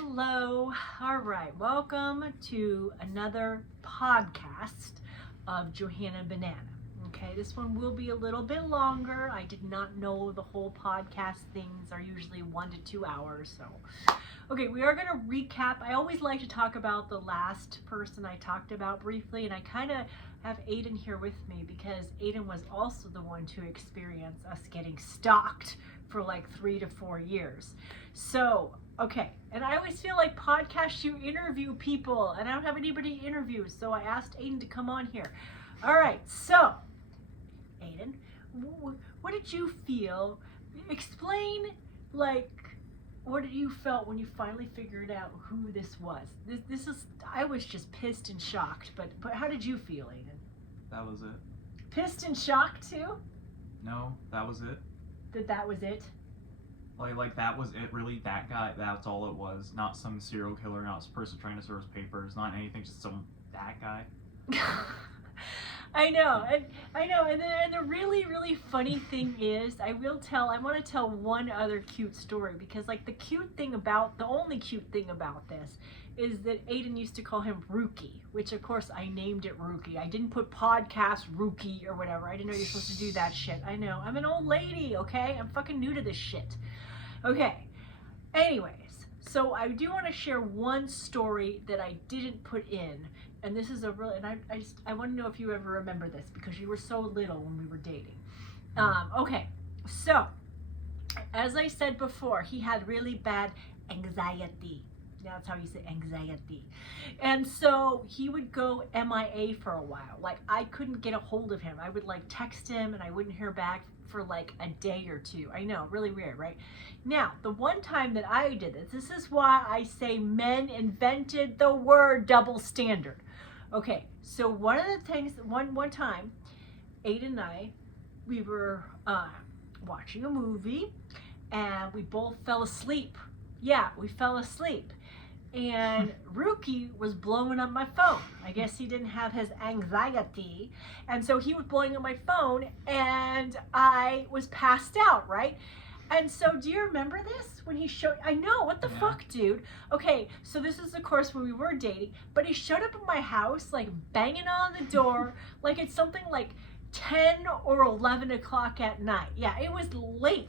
Hello. All right. Welcome to another podcast of Johanna Banana. Okay, this one will be a little bit longer. I did not know the whole podcast things are usually 1 to 2 hours. So, okay, we are going to recap. I always like to talk about the last person I talked about briefly, and I kind of have Aiden here with me because Aiden was also the one to experience us getting stalked for like 3 to 4 years. So, okay, and I always feel like podcasts, you interview people, and I don't have anybody to interview, so I asked Aiden to come on here. All right, so, Aiden, what did you feel? Explain, like, what did you felt when you finally figured out who this was? This is, I was just pissed and shocked, but how did you feel, Aiden? That was it. Pissed and shocked too? No, that was it. That was it? Like that was it. Really, that guy. That's all it was. Not some serial killer. Not some person trying to serve his papers. Not anything. Just that guy. I know, and the really, really funny thing is, I want to tell one other cute story, because like the only cute thing about this is that Aiden used to call him Rookie, which of course I named it Rookie. I didn't put podcast Rookie or whatever. I didn't know you're supposed to do that shit. I know, I'm an old lady, okay? I'm fucking new to this shit. Okay, anyways, so I do want to share one story that I didn't put in. And this is I want to know if you ever remember this, because you were so little when we were dating. Okay, so, as I said before, he had really bad anxiety. That's how you say anxiety. And so he would go MIA for a while. Like, I couldn't get a hold of him. I would like text him and I wouldn't hear back for like a day or two. I know, really weird, right? Now, the one time that I did this is why I say men invented the word double standard. Okay, so one of the things, one time, Aiden and I, we were watching a movie, and we both fell asleep. Yeah, we fell asleep. And Rookie was blowing up my phone. I guess he didn't have his anxiety, and so he was blowing up my phone, and I was passed out, right? And so, do you remember this? When he showed, I know, what the fuck, dude? Okay, so this is, of course, when we were dating, but he showed up at my house, like, banging on the door, like it's something like 10 or 11 o'clock at night. Yeah, it was late.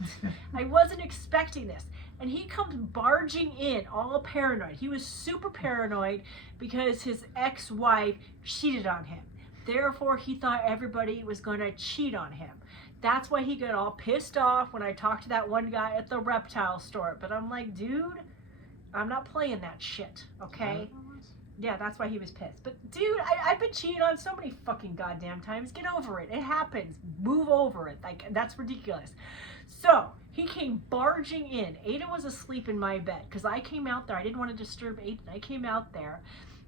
I wasn't expecting this. And he comes barging in, all paranoid. He was super paranoid because his ex-wife cheated on him. Therefore, he thought everybody was going to cheat on him. That's why he got all pissed off when I talked to that one guy at the reptile store. But I'm like, dude, I'm not playing that shit, okay? Yeah, that's why he was pissed. But dude, I've been cheated on so many fucking goddamn times. Get over it. It happens. Move over it. Like, that's ridiculous. So, he came barging in. Aiden was asleep in my bed because I came out there. I didn't want to disturb Aiden. I came out there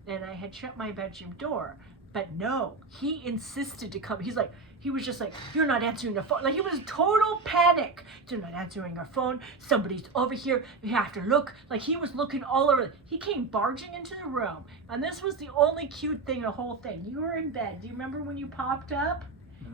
and I had shut my bedroom door. But no, he insisted to come. He was just like, you're not answering the phone. Like, he was total panic. You're not answering our phone. Somebody's over here. You have to look. Like, he was looking all over. He came barging into the room. And this was the only cute thing, the whole thing. You were in bed. Do you remember when you popped up?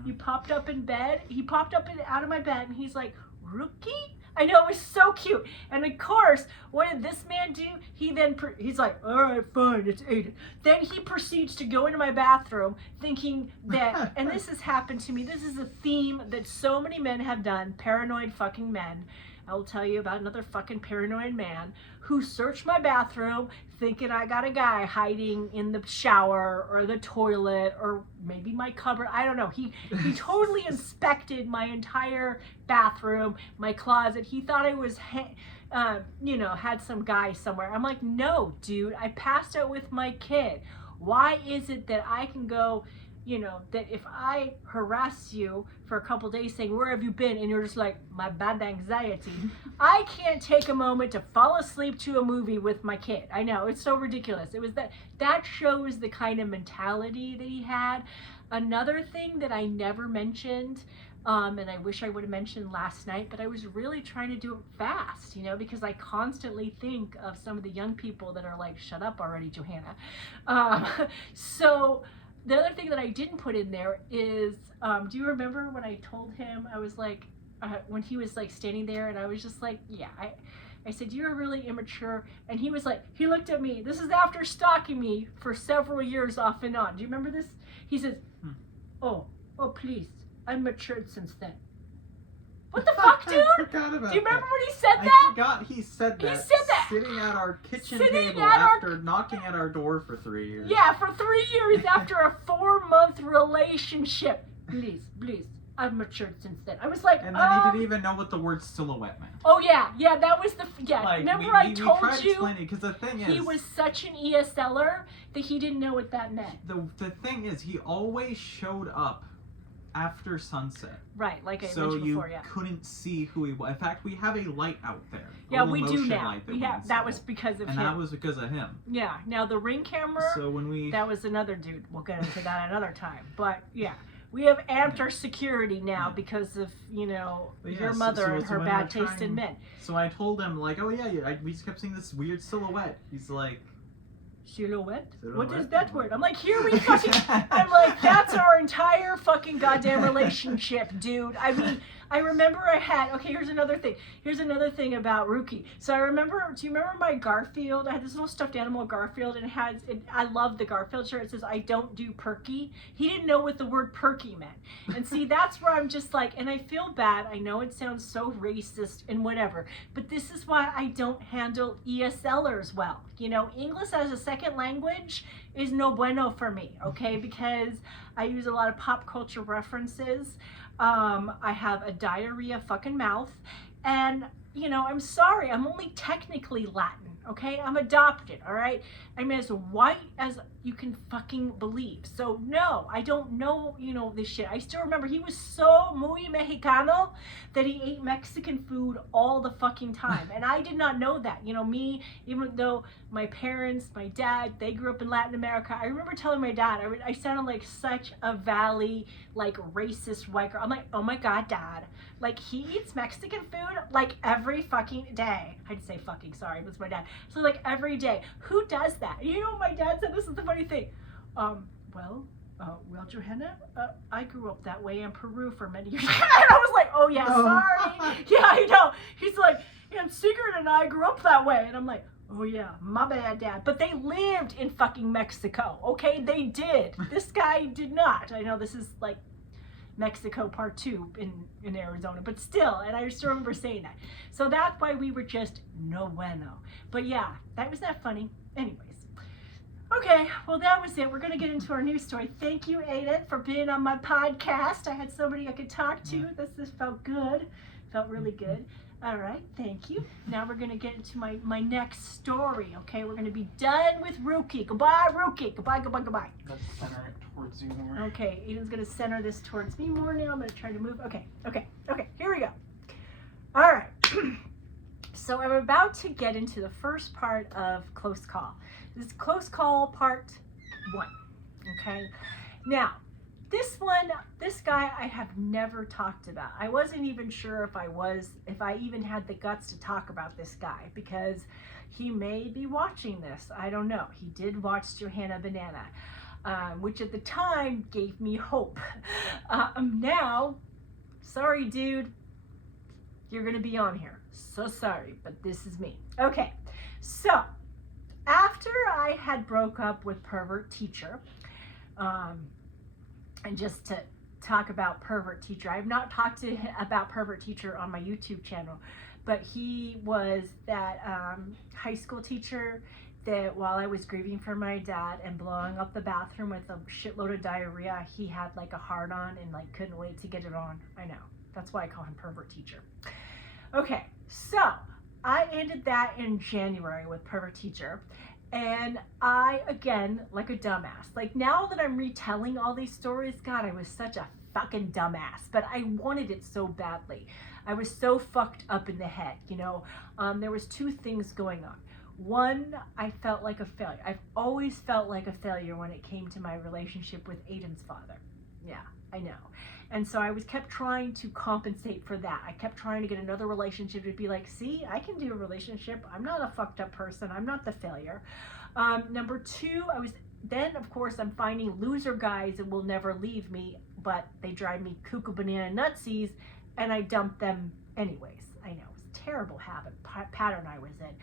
You popped up in bed. He popped up out of my bed, and he's like, Rookie? I know, it was so cute. And of course, what did this man do? He's like, all right, fine, it's Aiden. Then he proceeds to go into my bathroom thinking that, and this has happened to me, this is a theme that so many men have done, paranoid fucking men. I will tell you about another fucking paranoid man who searched my bathroom thinking I got a guy hiding in the shower or the toilet or maybe my cupboard. I don't know. He totally inspected my entire bathroom, my closet. He thought I was, had some guy somewhere. I'm like, no, dude, I passed out with my kid. Why is it that I can go, that if I harass you for a couple days saying, where have you been? And you're just like, my bad anxiety. I can't take a moment to fall asleep to a movie with my kid. I know, it's so ridiculous. It was that shows the kind of mentality that he had. Another thing that I never mentioned, and I wish I would have mentioned last night, but I was really trying to do it fast, because I constantly think of some of the young people that are like, shut up already, Johanna. So the other thing that I didn't put in there is, do you remember when I told him, I was like, when he was like standing there and I was just like, yeah, I said, you're really immature. And he was like, he looked at me. This is after stalking me for several years off and on. Do you remember this? He says, oh, please. I've matured since then. What the fuck, dude? I forgot about Do you remember that. when he said I that? forgot he said that. He said that. Sitting at our kitchen Sitting table at our- after knocking at our door for 3 years. Yeah, for 3 years after a 4-month relationship. Please, I've matured since then. I was like, And then he didn't even know what the word silhouette meant. Oh yeah, that was the Like, remember we I told tried you explaining because the thing is, he was such an ESLer that he didn't know what that meant. the thing is he always showed up after sunset, Right, like I so mentioned you before, yeah. couldn't see who he was. In fact, we have a light out there. a Yeah, little we do motion now. light We have that installed. was because of and him. that was because of him. Yeah. Now the Ring camera, So when we that was another dude. We'll get into that another time. But yeah. We have amped our security now Yeah. because of, But yeah, your so- mother so and it's her when bad we're taste in trying- men. So I told him like, oh yeah, we just kept seeing this weird silhouette. He's like, Silhouette? What is Silhouette? that word? I'm like, here we fucking. I'm like, that's our entire fucking goddamn relationship, dude. I mean, I remember I had. Okay, here's another thing. Here's another thing about Rookie. So I remember. Do you remember my Garfield? I had this little stuffed animal Garfield, and it has. I love the Garfield shirt. It says, "I don't do perky." He didn't know what the word perky meant, and see, that's where I'm just like, and I feel bad. I know it sounds so racist and whatever, but this is why I don't handle ESLers well. English as a second language is no bueno for me, okay? Because I use a lot of pop culture references. I have a diarrhea fucking mouth. And, I'm sorry, I'm only technically Latin, okay? I'm adopted, all right? I'm as white as you can fucking believe. So, no, I don't know, this shit. I still remember he was so muy Mexicano that he ate Mexican food all the fucking time. And I did not know that. Me, even though my parents, my dad, they grew up in Latin America, I remember telling my dad, I sounded like such a valley, like racist white girl. I'm like, oh my God, Dad. Like, he eats Mexican food like every fucking day. I'd say fucking, sorry, that's my dad. So like every day. Who does that? You know what my dad said? This is the funny thing. Well, Johanna, I grew up that way in Peru for many years. And I was like, oh yeah, No. sorry. Yeah, I know. He's like, and Sigurd and I grew up that way. And I'm like, oh yeah, my bad, Dad. But they lived in fucking Mexico, okay? They did. This guy did not. I know this is like Mexico part 2 in Arizona, but still, and I just remember saying that. So that's why we were just no bueno. But yeah, that was not funny. Anyways. Okay, well that was it. We're gonna get into our news story. Thank you, Aiden, for being on my podcast. I had somebody I could talk to. This felt good. Felt really good. All right, thank you. Now we're gonna get into my next story. Okay, we're gonna be done with Rookie. Goodbye, Rookie. Goodbye. let's center it towards you more. Okay, Aiden's gonna center this towards me more now. I'm gonna try to move. Okay, here we go. All right. So I'm about to get into the first part of Close Call. This is Close Call Part 1. Okay. Now, this guy I have never talked about. I wasn't even sure if I even had the guts to talk about this guy because he may be watching this. I don't know. He did watch Johanna Banana, which at the time gave me hope. Now, sorry, dude, you're going to be on here. So sorry, but this is me. Okay, so after I had broke up with Pervert Teacher, and just to talk about Pervert Teacher, I have not talked about Pervert Teacher on my YouTube channel, but he was that high school teacher that while I was grieving for my dad and blowing up the bathroom with a shitload of diarrhea, he had like a hard on and like couldn't wait to get it on. I know, that's why I call him Pervert Teacher. Okay, so I ended that in January with Pervert Teacher, and I, again, like a dumbass, like now that I'm retelling all these stories, God, I was such a fucking dumbass, but I wanted it so badly. I was so fucked up in the head, there was 2 things going on. One, I felt like a failure. I've always felt like a failure when it came to my relationship with Aiden's father. Yeah, I know. And so I kept trying to compensate for that. I kept trying to get another relationship to be like, see, I can do a relationship. I'm not a fucked up person. I'm not the failure. Number 2, then of course I'm finding loser guys that will never leave me, but they drive me cuckoo banana nutsies, and I dump them anyways. I know, it's terrible pattern I was in.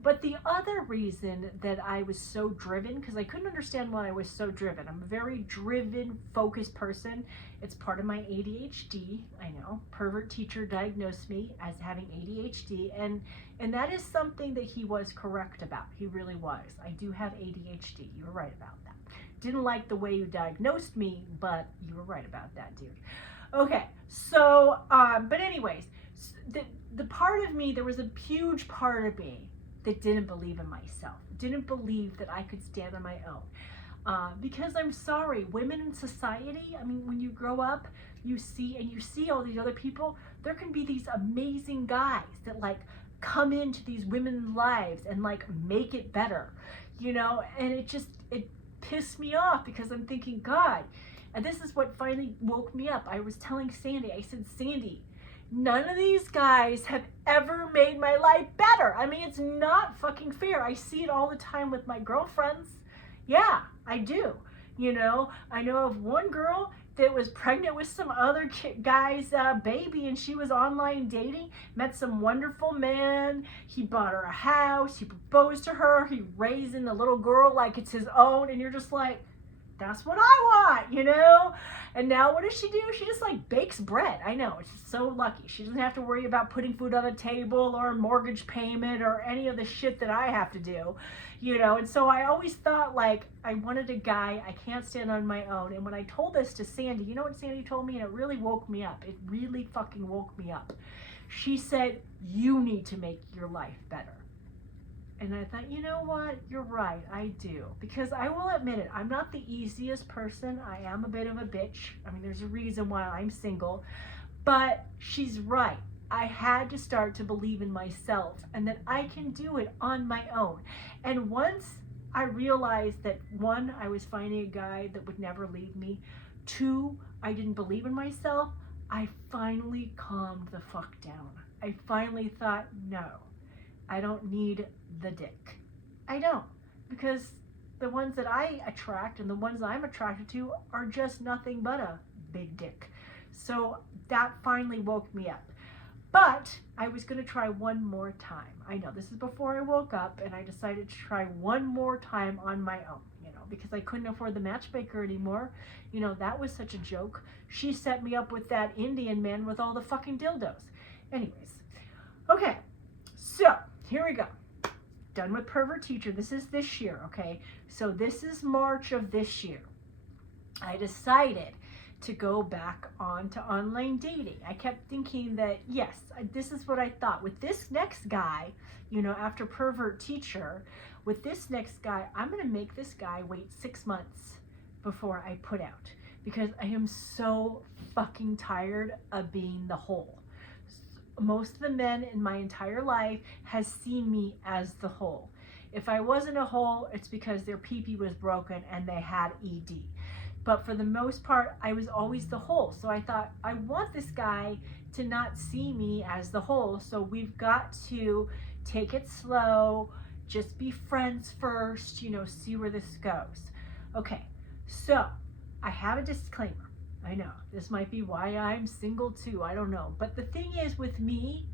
But the other reason that I was so driven, because I couldn't understand why I was so driven. I'm a very driven, focused person. It's part of my ADHD. I know. Pervert teacher diagnosed me as having ADHD, and that is something that he was correct about. He really was. I do have ADHD. You were right about that. Didn't like the way you diagnosed me, but you were right about that, dude. Okay, so, but anyways, the part of me, there was a huge part of me that didn't believe in myself, didn't believe that I could stand on my own. Because I'm sorry, women in society, I mean, when you grow up, you see all these other people, there can be these amazing guys that like come into these women's lives and like make it better, you know, and it pissed me off because I'm thinking, God, and this is what finally woke me up. I was telling Sandy, I said, Sandy, none of these guys have ever made my life better. I mean, it's not fucking fair. I see it all the time with my girlfriends. Yeah, I do. You know, I know of one girl that was pregnant with some other guy's baby, and she was online dating, met some wonderful man. He bought her a house. He proposed to her. He raising the little girl like it's his own. And you're just like, that's what I want, you know? And now what does she do? She just like bakes bread. I know, she's so lucky. She doesn't have to worry about putting food on the table or a mortgage payment or any of the shit that I have to do, you know? And so I always thought like I wanted a guy, I can't stand on my own. And when I told this to Sandy, you know what Sandy told me? And it really woke me up. It really fucking woke me up. She said, you need to make your life better. And I thought, you know what? You're right. I do. Because I will admit it, I'm not the easiest person. I am a bit of a bitch. I mean, there's a reason why I'm single. But she's right. I had to start to believe in myself and that I can do it on my own. And once I realized that, one, I was finding a guy that would never leave me. Two, I didn't believe in myself. I finally calmed the fuck down. I finally thought, no. I don't need the dick. I don't. Because the ones that I attract and the ones I'm attracted to are just nothing but a big dick. So that finally woke me up. But I was going to try one more time. I know this is before I woke up, and I decided to try one more time on my own, you know, because I couldn't afford the matchmaker anymore. You know, that was such a joke. She set me up with that Indian man with all the fucking dildos. Anyways. Okay. So, here we go. Done with pervert teacher. This is this year, okay? So this is March of this year. I decided to go back on to online dating. I kept thinking that, yes, this is what I thought. With this next guy, you know, after pervert teacher, with this next guy, I'm going to make this guy wait 6 months before I put out. Because I am so fucking tired of being the hole. Most of the men in my entire life has seen me as the hole. If I wasn't a hole, it's because their pee-pee was broken and they had ED. But for the most part, I was always the hole. So I thought, I want this guy to not see me as the hole. So we've got to take it slow, just be friends first, you know, see where this goes. Okay, so I have a disclaimer. I know, this might be why I'm single too, I don't know. But the thing is with me,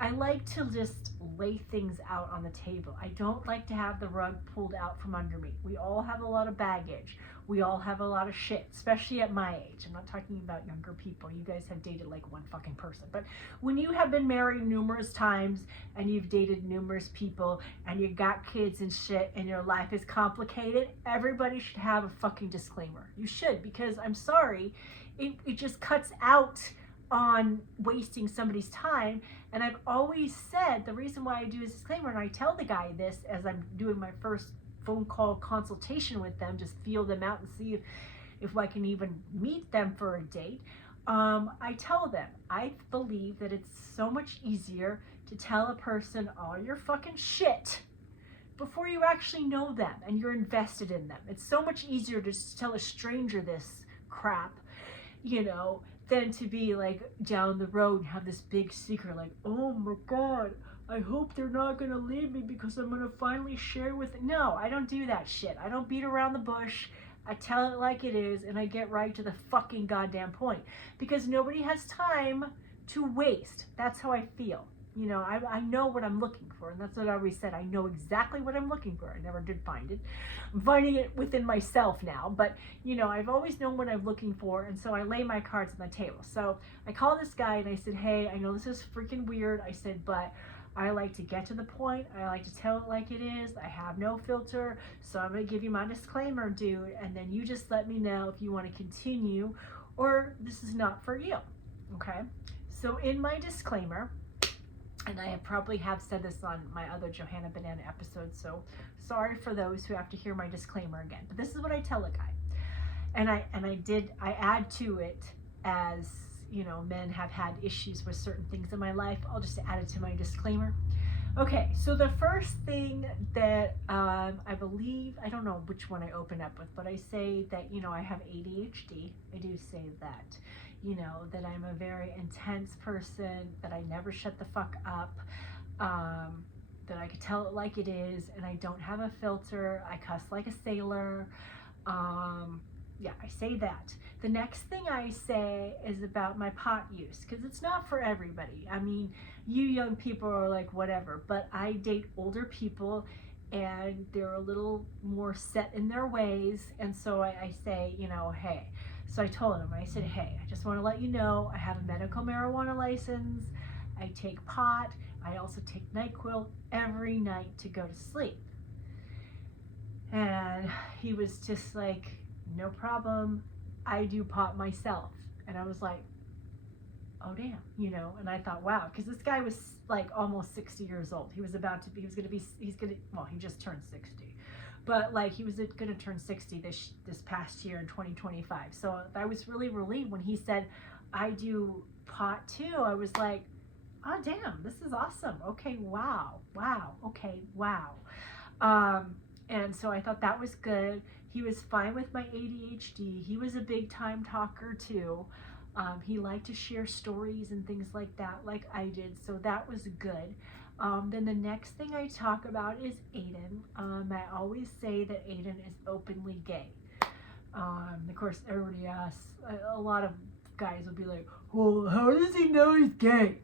I like to just lay things out on the table. I don't like to have the rug pulled out from under me. We all have a lot of baggage. We all have a lot of shit, especially at my age. I'm not talking about younger people. You guys have dated like one fucking person. But when you have been married numerous times and you've dated numerous people and you got kids and shit and your life is complicated, everybody should have a fucking disclaimer. You should, because I'm sorry, it just cuts out on wasting somebody's time. And I've always said the reason why I do this disclaimer, and I tell the guy this as I'm doing my first phone call consultation with them, just feel them out and see if I can even meet them for a date. I tell them, I believe that it's so much easier to tell a person all your fucking shit before you actually know them and you're invested in them. It's so much easier to just tell a stranger this crap, you know, than to be like down the road and have this big secret like, oh my God, I hope they're not going to leave me because I'm going to finally share with it. No, I don't do that shit. I don't beat around the bush. I tell it like it is and I get right to the fucking goddamn point because nobody has time to waste. That's how I feel. You know, I know what I'm looking for, and that's what I always said. I know exactly what I'm looking for. I never did find it. I'm finding it within myself now, but you know, I've always known what I'm looking for, and so I lay my cards on the table. So I called this guy and I said, hey, I know this is freaking weird. I said, but I like to get to the point. I like to tell it like it is. I have no filter, so I'm gonna give you my disclaimer, dude, and then you just let me know if you want to continue or this is not for you. Okay? So in my disclaimer, and I probably have said this on my other Johanna Banana episode, so sorry for those who have to hear my disclaimer again. But this is what I tell a guy. And I add to it as, you know, men have had issues with certain things in my life. I'll just add it to my disclaimer. Okay, so the first thing that I believe, I don't know which one I open up with, but I say that, you know, I have ADHD. I do say that. You know, that I'm a very intense person, that I never shut the fuck up, that I could tell it like it is, and I don't have a filter. I cuss like a sailor. Yeah, I say that. The next thing I say is about my pot use, because it's not for everybody. I mean, you young people are like, whatever, but I date older people, and they're a little more set in their ways, and so I say, you know, hey. So I told him, I said, hey, I just want to let you know I have a medical marijuana license. I take pot. I also take NyQuil every night to go to sleep. And he was just like, no problem. I do pot myself. And I was like, oh, damn, you know, and I thought, wow, because this guy was like almost 60 years old. He just turned 60. But like he was going to turn 60 this past year in 2025. So I was really relieved when he said, I do pot too. I was like, oh, damn, this is awesome. Okay, wow, okay, wow. And so I thought that was good. He was fine with my ADHD. He was a big time talker too. He liked to share stories and things like that, like I did. So that was good. Then the next thing I talk about is Aiden. I always say that Aiden is openly gay. Of course, everybody asks, a lot of guys will be like, well, how does he know he's gay?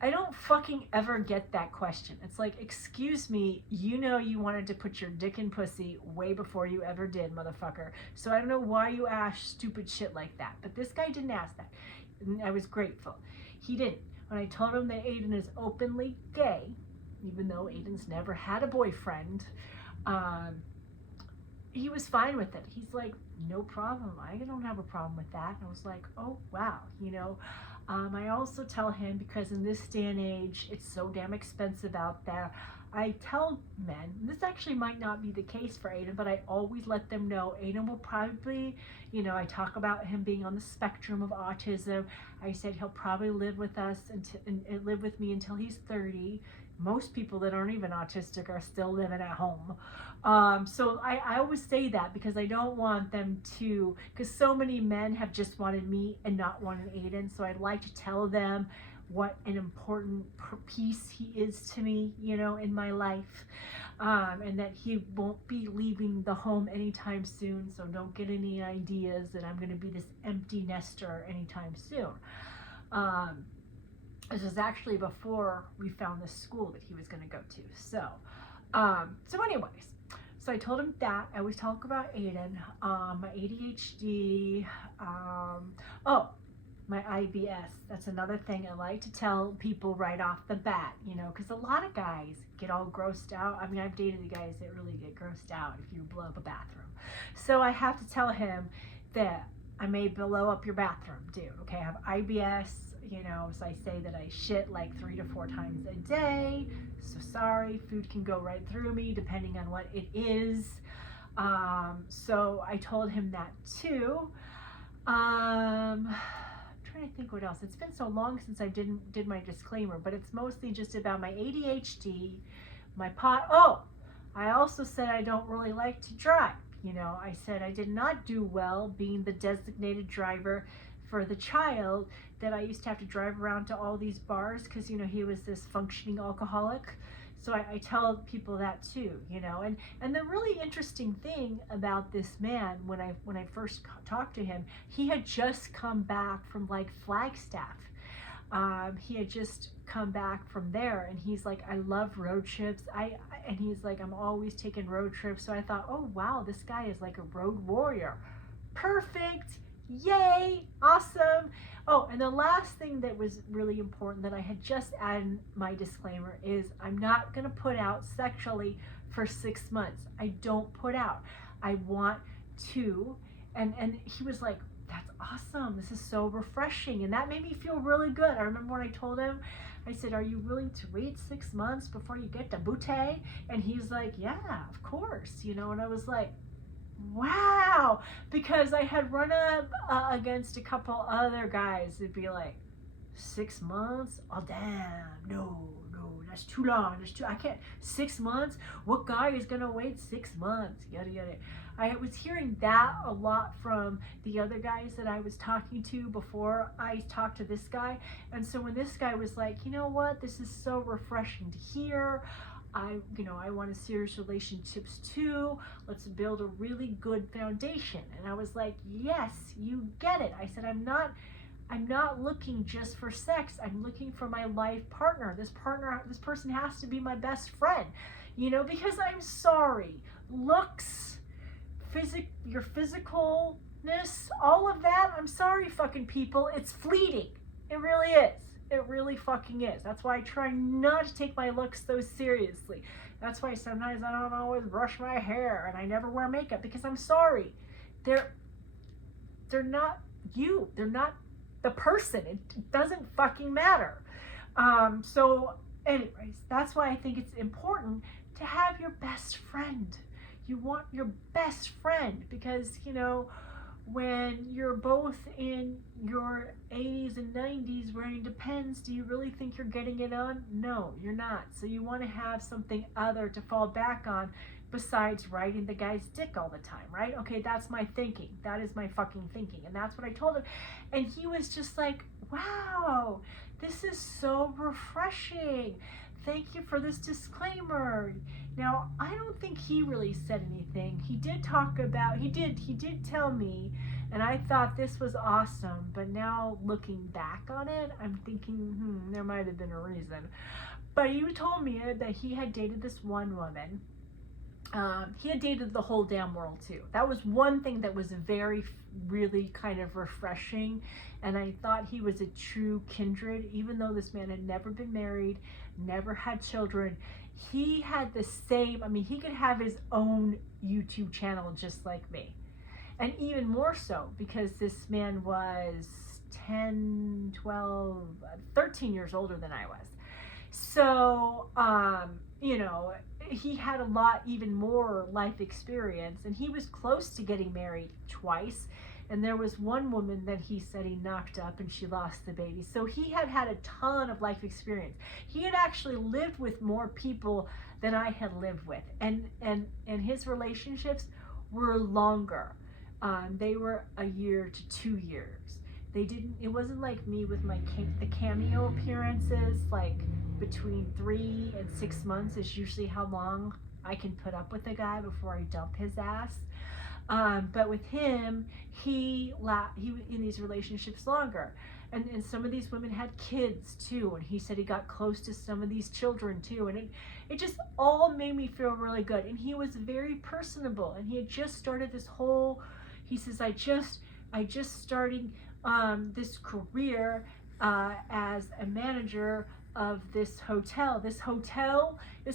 I don't fucking ever get that question. It's like, excuse me, you know you wanted to put your dick in pussy way before you ever did, motherfucker. So I don't know why you ask stupid shit like that. But this guy didn't ask that. And I was grateful. He didn't. When I told him that Aiden is openly gay, even though Aiden's never had a boyfriend, he was fine with it. He's like, no problem. I don't have a problem with that. And I was like, oh, wow, you know. I also tell him, because in this day and age, it's so damn expensive out there, I tell men, and this actually might not be the case for Aiden, but I always let them know Aiden will probably, you know, I talk about him being on the spectrum of autism. I said he'll probably live with us and live with me until he's 30. Most people that aren't even autistic are still living at home. So I always say that because I don't want them to, because so many men have just wanted me and not wanted Aiden. So I'd like to tell them what an important piece he is to me, you know, in my life, and that he won't be leaving the home anytime soon. So don't get any ideas that I'm going to be this empty nester anytime soon. This was actually before we found the school that he was going to go to. So anyways, so I told him that. I always talk about Aiden, my ADHD, my IBS. That's another thing I like to tell people right off the bat, you know, because a lot of guys get all grossed out. I mean, I've dated the guys that really get grossed out if you blow up a bathroom. So I have to tell him that I may blow up your bathroom, dude. Okay, I have IBS, you know, so I say that I shit like 3 to 4 times a day. So sorry, food can go right through me depending on what it is. So I told him that too. Trying to think what else. It's been so long since I did my disclaimer, but it's mostly just about my ADHD, my pot. Oh, I also said I don't really like to drive. You know, I said I did not do well being the designated driver for the child, that I used to have to drive around to all these bars because, you know, he was this functioning alcoholic. So I tell people that too, you know, and the really interesting thing about this man, when I first talked to him, he had just come back from like Flagstaff. He had just come back from there, and he's like, I love road trips. And he's like, I'm always taking road trips. So I thought, oh wow, this guy is like a road warrior. Perfect. Yay. Awesome. Oh, and the last thing that was really important that I had just added my disclaimer is I'm not going to put out sexually for 6 months. I don't put out. I want to. And he was like, that's awesome. This is so refreshing. And that made me feel really good. I remember when I told him, I said, are you willing to wait 6 months before you get to booty? And he's like, yeah, of course. You know, and I was like, wow. Because I had run up against a couple other guys that'd be like, 6 months? Oh, damn. No, that's too long. I can't. 6 months? What guy is going to wait 6 months? Yada, yada. I was hearing that a lot from the other guys that I was talking to before I talked to this guy. And so when this guy was like, you know what, this is so refreshing to hear. I want a serious relationships too. Let's build a really good foundation. And I was like, yes, you get it. I said, I'm not looking just for sex. I'm looking for my life partner. This person has to be my best friend, because I'm sorry. Looks, your physicalness, all of that, I'm sorry, fucking people, it's fleeting. It really is. It really fucking is. That's why I try not to take my looks so seriously. That's why sometimes I don't always brush my hair and I never wear makeup, because I'm sorry. They're not you. They're not the person. It doesn't fucking matter. So anyways, that's why I think it's important to have your best friend. You want your best friend because, when you're both in your 80s and 90s wearing Depends, do you really think you're getting it on? No, you're not. So you want to have something other to fall back on besides riding the guy's dick all the time, right? Okay, that's my thinking. That is my fucking thinking. And that's what I told him. And he was just like, wow, this is so refreshing. Thank you for this disclaimer. Now, I don't think he really said anything. He did tell me, and I thought this was awesome, but now looking back on it, I'm thinking, there might have been a reason. But he told me that he had dated this one woman. He had dated the whole damn world too. That was one thing that was really kind of refreshing, and I thought he was a true kindred, even though this man had never been married, never had children. He had the same, he could have his own YouTube channel just like me. And even more so because this man was 10, 12, 13 years older than I was. So, he had a lot, even more life experience, and he was close to getting married twice. And there was one woman that he said he knocked up and she lost the baby. So he had a ton of life experience. He had actually lived with more people than I had lived with. And his relationships were longer. They were a year to 2 years. It wasn't like me with the cameo appearances, like between 3 and 6 months is usually how long I can put up with a guy before I dump his ass. But with him, he was in these relationships longer. And some of these women had kids too. And he said he got close to some of these children too. And it just all made me feel really good. And he was very personable. And he had just started he says, I just started this career as a manager of this hotel. This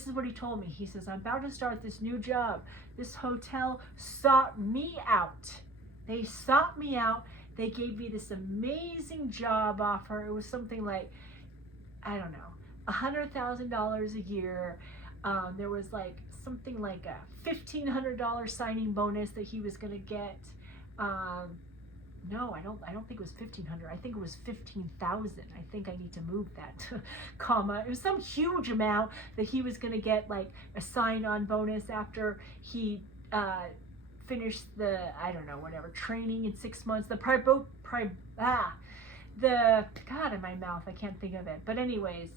is what he told me. He says, I'm about to start this new job. This hotel sought me out. They sought me out. They gave me this amazing job offer. It was something like, I don't know, $100,000 a year. There was like something like a $1,500 signing bonus that he was going to get. No, I don't think it was 1,500. I think it was 15,000. I think I need to move that comma. It was some huge amount that he was going to get, like a sign-on bonus after he finished the, I don't know, whatever, training in 6 months. God in my mouth, I can't think of it. But anyways,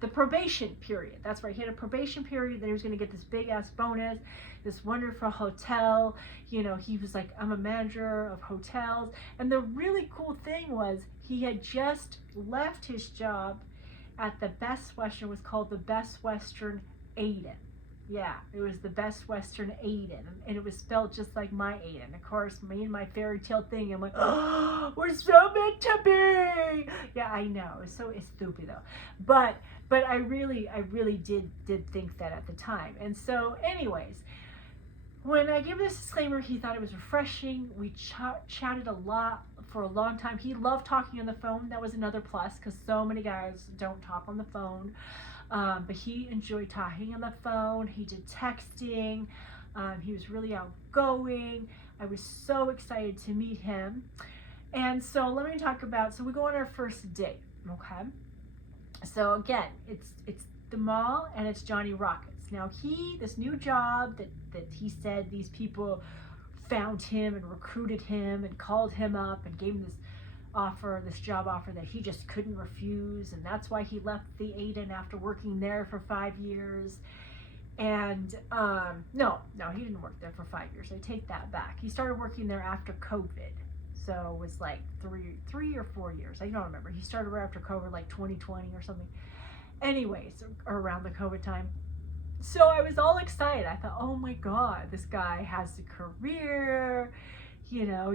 the probation period. That's right. He had a probation period. Then he was going to get this big ass bonus, this wonderful hotel. You know, he was like, I'm a manager of hotels. And the really cool thing was he had just left his job at the Best Western. It was called the Best Western Aiden. Yeah, it was the Best Western Aiden, and it was spelled just like my Aiden. Of course, me and my fairy tale thing, I'm like, oh, we're so meant to be. Yeah, I know, it's stupid though, but I really did think that at the time. And so, anyways, when I gave this disclaimer, he thought it was refreshing. We chatted a lot for a long time. He loved talking on the phone. That was another plus, because so many guys don't talk on the phone. But he enjoyed talking on the phone. He did texting. He was really outgoing. I was so excited to meet him. And so let me talk about, so we go on our first date, okay? So again, it's the mall and it's Johnny Rockets. Now this new job that he said these people found him and recruited him and called him up and gave him this job offer that he just couldn't refuse, and that's why he left the Aiden after working there for 5 years. And no, he didn't work there for 5 years. I take that back. He started working there after COVID, so it was like three or 4 years. I don't remember. He started right after COVID, like 2020 or something. Anyways, or around the COVID time. So I was all excited. I thought, oh my God, this guy has a career. You know,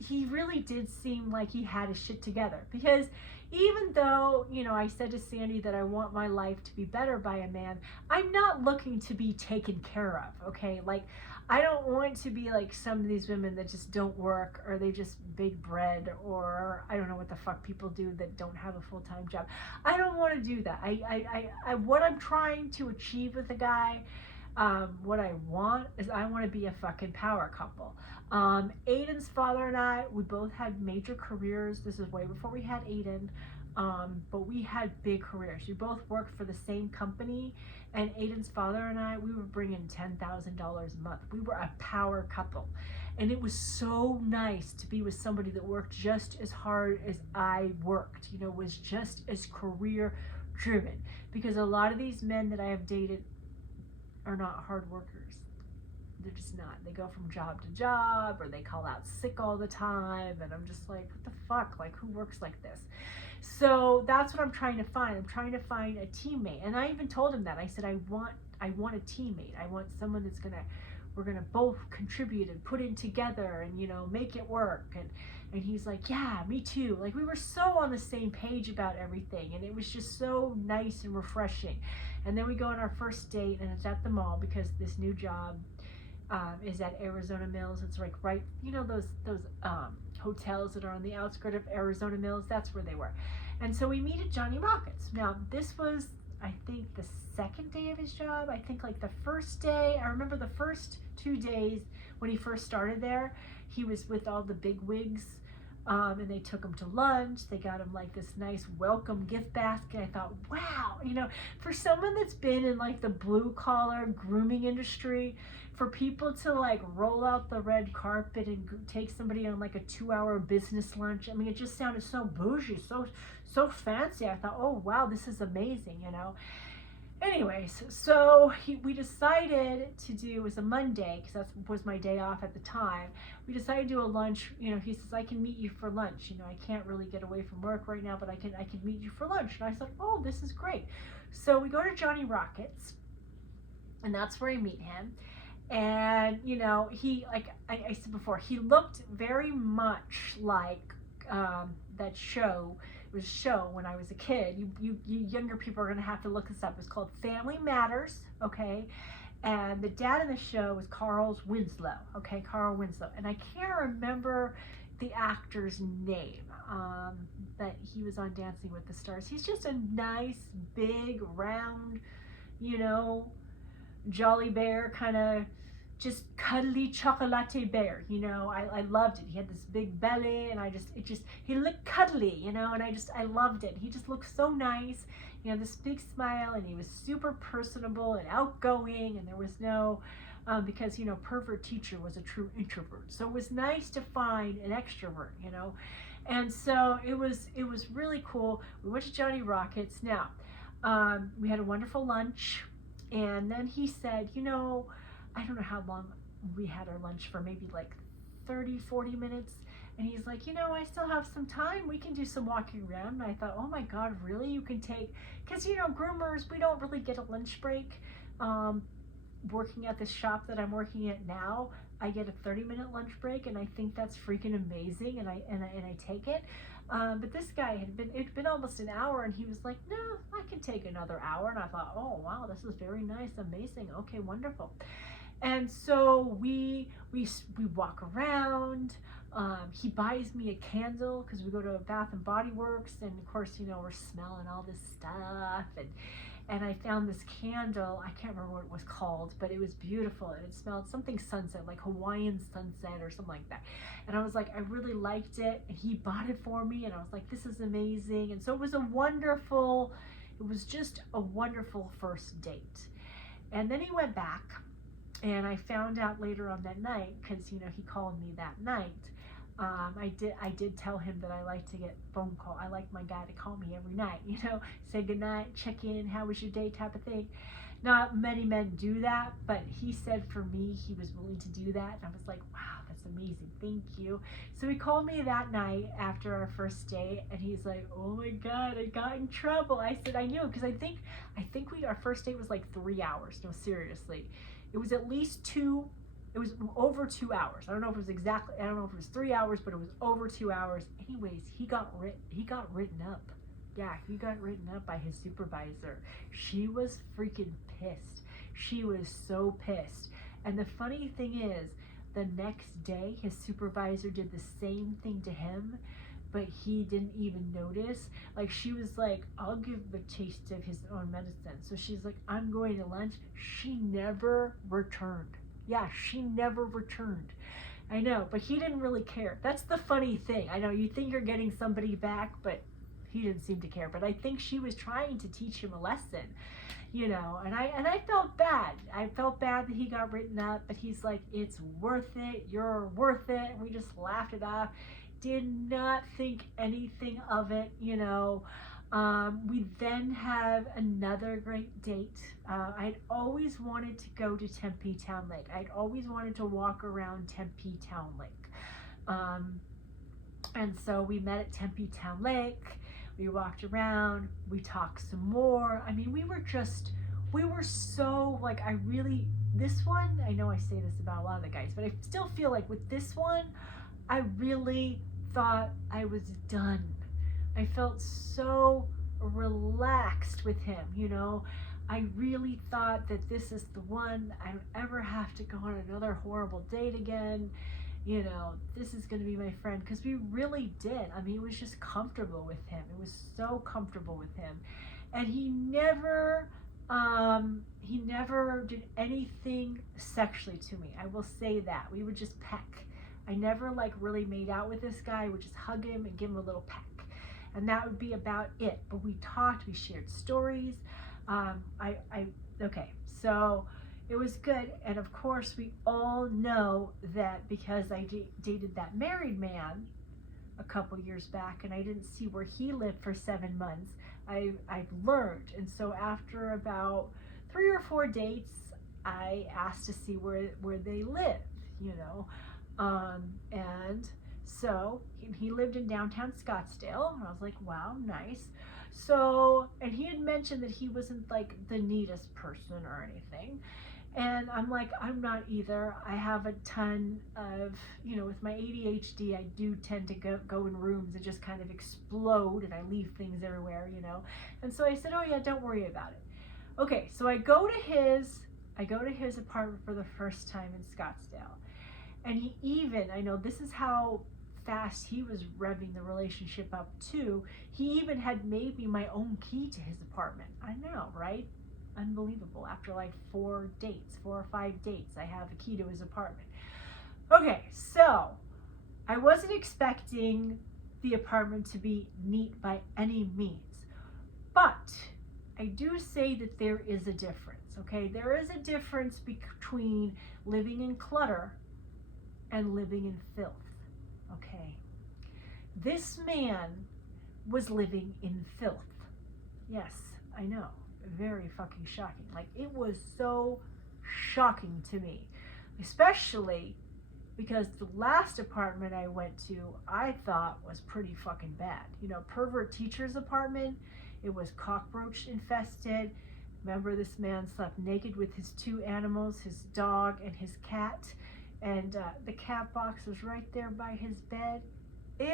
he really did seem like he had his shit together, because even though, you know, I said to Sandy that I want my life to be better by a man, I'm not looking to be taken care of, okay? Like, I don't want to be like some of these women that just don't work, or they just bake bread, or I don't know what the fuck people do that don't have a full-time job. I don't want to do that. I what I'm trying to achieve with a guy, what I want is I want to be a fucking power couple. Aiden's father and I, we both had major careers. This is way before we had Aiden, but we had big careers. We both worked for the same company, and Aiden's father and I, we were bringing $10,000 a month. We were a power couple, and it was so nice to be with somebody that worked just as hard as I worked, you know, was just as career driven, because a lot of these men that I have dated are not hard workers. They're just not. They go from job to job, or they call out sick all the time, and I'm just like, what the fuck? Like, who works like this? So that's what I'm trying to find. I'm trying to find a teammate. And I even told him that. I said, I want a teammate. I want someone that's we're gonna both contribute and put in together and, you know, make it work. And he's like, yeah, me too. Like, we were so on the same page about everything, and it was just so nice and refreshing. And then we go on our first date, and it's at the mall, because this new job is at Arizona Mills. It's like right, you know, those hotels that are on the outskirts of Arizona Mills. That's where they were. And so we meet at Johnny Rockets. Now, this was, I think, the second day of his job. I think like the first day, I remember the first 2 days when he first started there, he was with all the big wigs. And they took him to lunch. They got him like this nice welcome gift basket. I thought, wow, you know, for someone that's been in like the blue collar grooming industry, for people to like roll out the red carpet and take somebody on like a 2-hour business lunch. I mean, it just sounded so bougie, so fancy. I thought, oh wow, this is amazing, you know. Anyways, so we decided to do, it was a Monday, because that was my day off at the time. We decided to do a lunch. You know, he says, I can meet you for lunch. You know, I can't really get away from work right now, but I can meet you for lunch. And I said, oh, this is great. So we go to Johnny Rockets, and that's where I meet him. And, you know, he, like I said before, he looked very much like that show. It was a show when I was a kid. You younger people are going to have to look this up. It's called Family Matters, okay? And the dad in the show was Carl Winslow, okay? Carl Winslow. And I can't remember the actor's name that he was on Dancing with the Stars. He's just a nice, big, round, you know, jolly bear, kind of just cuddly chocolate bear, you know. I loved it. He had this big belly, and he looked cuddly, you know, and I loved it. He just looked so nice. He had this big smile, and he was super personable and outgoing, and there was no, because, you know, pervert teacher was a true introvert. So it was nice to find an extrovert, you know. And so it was really cool. We went to Johnny Rockets. Now, we had a wonderful lunch, and then he said, you know, I don't know how long we had our lunch for, maybe like 30-40 minutes. And he's like, you know, I still have some time. We can do some walking around. And I thought, oh my God, really? You can take, because, you know, groomers, we don't really get a lunch break. Working at the shop that I'm working at now, I get a 30-minute lunch break, and I think that's freaking amazing, and I take it. But this guy it'd been almost an hour, and he was like, no, I can take another hour. And I thought, oh wow, this is very nice, amazing, okay, wonderful. And so we walk around. He buys me a candle because we go to Bath and Body Works, and of course, you know, we're smelling all this stuff, and I found this candle. I can't remember what it was called, but it was beautiful, and it smelled something sunset, like Hawaiian sunset or something like that. And I was like, I really liked it, and he bought it for me, and I was like, this is amazing. And so it was just a wonderful first date. And then he went back, and I found out later on that night, because, you know, he called me that night. I did tell him that I like to get phone call. I like my guy to call me every night, you know, say goodnight, check in, how was your day, type of thing. Not many men do that, but he said for me, he was willing to do that. And I was like, wow, that's amazing. Thank you. So he called me that night after our first date, and he's like, oh my God, I got in trouble. I said, I knew, because I think our first date was like 3 hours. No, seriously. It was at least it was over 2 hours. I don't know if it was 3 hours, but it was over 2 hours. Anyways, he got written up. Yeah, he got written up by his supervisor. She was freaking pissed. She was so pissed. And the funny thing is, the next day, his supervisor did the same thing to him, but he didn't even notice. Like, she was like, I'll give a taste of his own medicine. So she's like, I'm going to lunch. She never returned. Yeah, she never returned. I know, but he didn't really care. That's the funny thing. I know you think you're getting somebody back, but he didn't seem to care. But I think she was trying to teach him a lesson, you know, and I felt bad. I felt bad that he got written up, but he's like, it's worth it. You're worth it. And we just laughed it off. Did not think anything of it, you know. We then have another great date. I'd always wanted to go to Tempe Town Lake. I'd always wanted to walk around Tempe Town Lake. And so we met at Tempe Town Lake. We walked around. We talked some more. I mean, we were so, like, this one, I know I say this about a lot of the guys, but I still feel like with this one, I really thought I was done. I felt so relaxed with him, you know. I really thought that this is the one. I don't ever have to go on another horrible date again. You know, this is going to be my friend, because we really did. I mean, it was just comfortable with him. It was so comfortable with him. And he never did anything sexually to me. I will say that. We would just peck. I never like really made out with this guy. I would just hug him and give him a little peck. And that would be about it. But we talked, we shared stories. Okay, so it was good. And of course, we all know that because I dated that married man a couple years back, and I didn't see where he lived for 7 months, I've learned. And so after about 3 or 4 dates, I asked to see where they live, you know. And so he lived in downtown Scottsdale. I was like, wow, nice. So, and he had mentioned that he wasn't like the neatest person or anything. And I'm like, I'm not either. I have a ton of, you know, with my ADHD, I do tend to go in rooms and just kind of explode, and I leave things everywhere, you know. And so I said, oh yeah, don't worry about it. Okay, so I go to his apartment for the first time in Scottsdale. And he even, I know this is how fast he was revving the relationship up too, he even had made me my own key to his apartment. I know, right? Unbelievable. After like 4 or 5 dates, I have a key to his apartment. Okay, so I wasn't expecting the apartment to be neat by any means, but I do say that there is a difference, okay? There is a difference between living in clutter and living in filth, okay? This man was living in filth. Yes, I know. Very fucking shocking. Like, it was so shocking to me. Especially because the last apartment I went to, I thought was pretty fucking bad. You know, pervert teacher's apartment, it was cockroach infested. Remember, this man slept naked with his 2 animals, his dog and his cat. And the cat box was right there by his bed. Ew,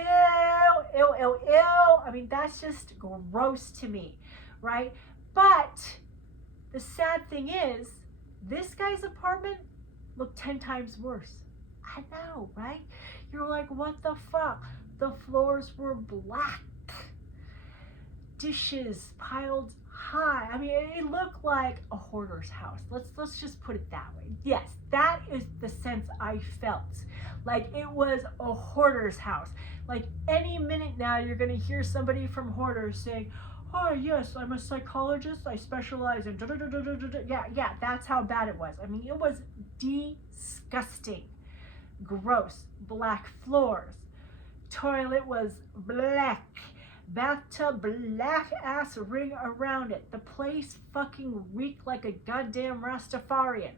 ew, ew, ew. I mean, that's just gross to me, right? But the sad thing is, this guy's apartment looked 10 times worse. I know, right? You're like, what the fuck? The floors were black. Dishes piled high. I mean, it looked like a hoarder's house. Let's just put it that way. Yes, that is the sense I felt. Like, it was a hoarder's house. Like, any minute now, you're going to hear somebody from Hoarders saying, oh, yes, I'm a psychologist. I specialize in Yeah, that's how bad it was. I mean, it was disgusting. Gross. Black floors. Toilet was black. Bathtub, black ass ring around it. The place fucking reeked like a goddamn Rastafarian.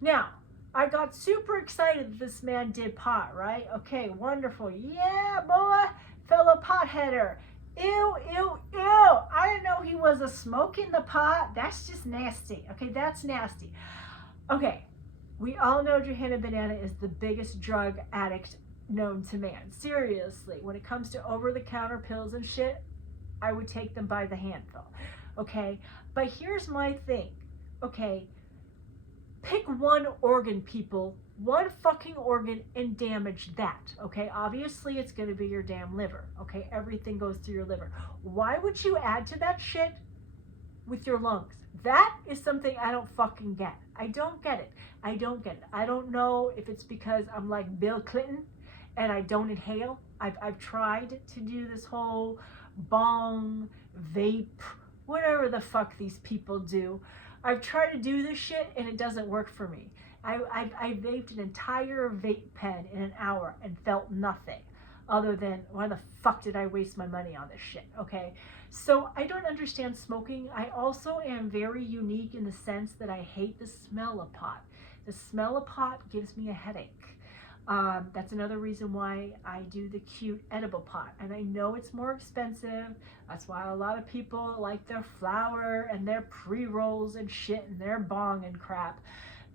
Now, I got super excited that this man did pot, right? Okay, wonderful. Yeah, boy, fellow potheader. Ew, ew, ew. I didn't know he was a smoking the pot. That's just nasty. Okay, that's nasty. Okay, we all know Johanna Banana is the biggest drug addict known to man. Seriously, when it comes to over-the-counter pills and shit, I would take them by the handful. Okay, but here's my thing. Okay, pick one organ, people. One fucking organ and damage that. Okay, obviously it's going to be your damn liver. Okay, everything goes through your liver. Why would you add to that shit with your lungs? That is something I don't fucking get. I don't get it. I don't get it. I don't know if it's because I'm like Bill Clinton and I don't inhale. I've tried to do this whole bong, vape, whatever the fuck these people do. I've tried to do this shit and it doesn't work for me. I vaped an entire vape pen in an hour and felt nothing other than, why the fuck did I waste my money on this shit, okay? So I don't understand smoking. I also am very unique in the sense that I hate the smell of pot. The smell of pot gives me a headache. That's another reason why I do the cute edible pot. And I know it's more expensive. That's why a lot of people like their flower and their pre-rolls and shit and their bong and crap.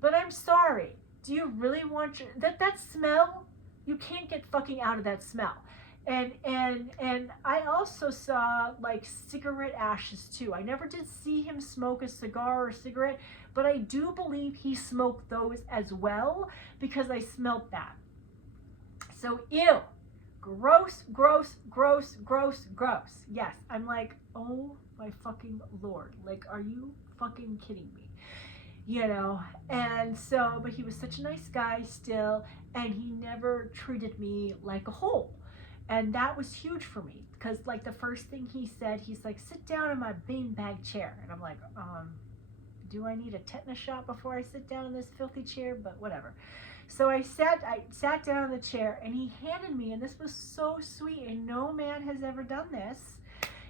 But I'm sorry. Do you really want that smell? You can't get fucking out of that smell. And I also saw like cigarette ashes too. I never did see him smoke a cigar or cigarette, but I do believe he smoked those as well because I smelt that. So ew. Gross, gross, gross, gross, gross. Yes, I'm like, oh my fucking Lord. Like, are you fucking kidding me? You know, and so, but he was such a nice guy still, and he never treated me like a hole. And that was huge for me, because like the first thing he said, he's like, sit down in my beanbag chair. And I'm like, do I need a tetanus shot before I sit down in this filthy chair? But whatever. So I sat down in the chair, and he handed me, and this was so sweet, and no man has ever done this,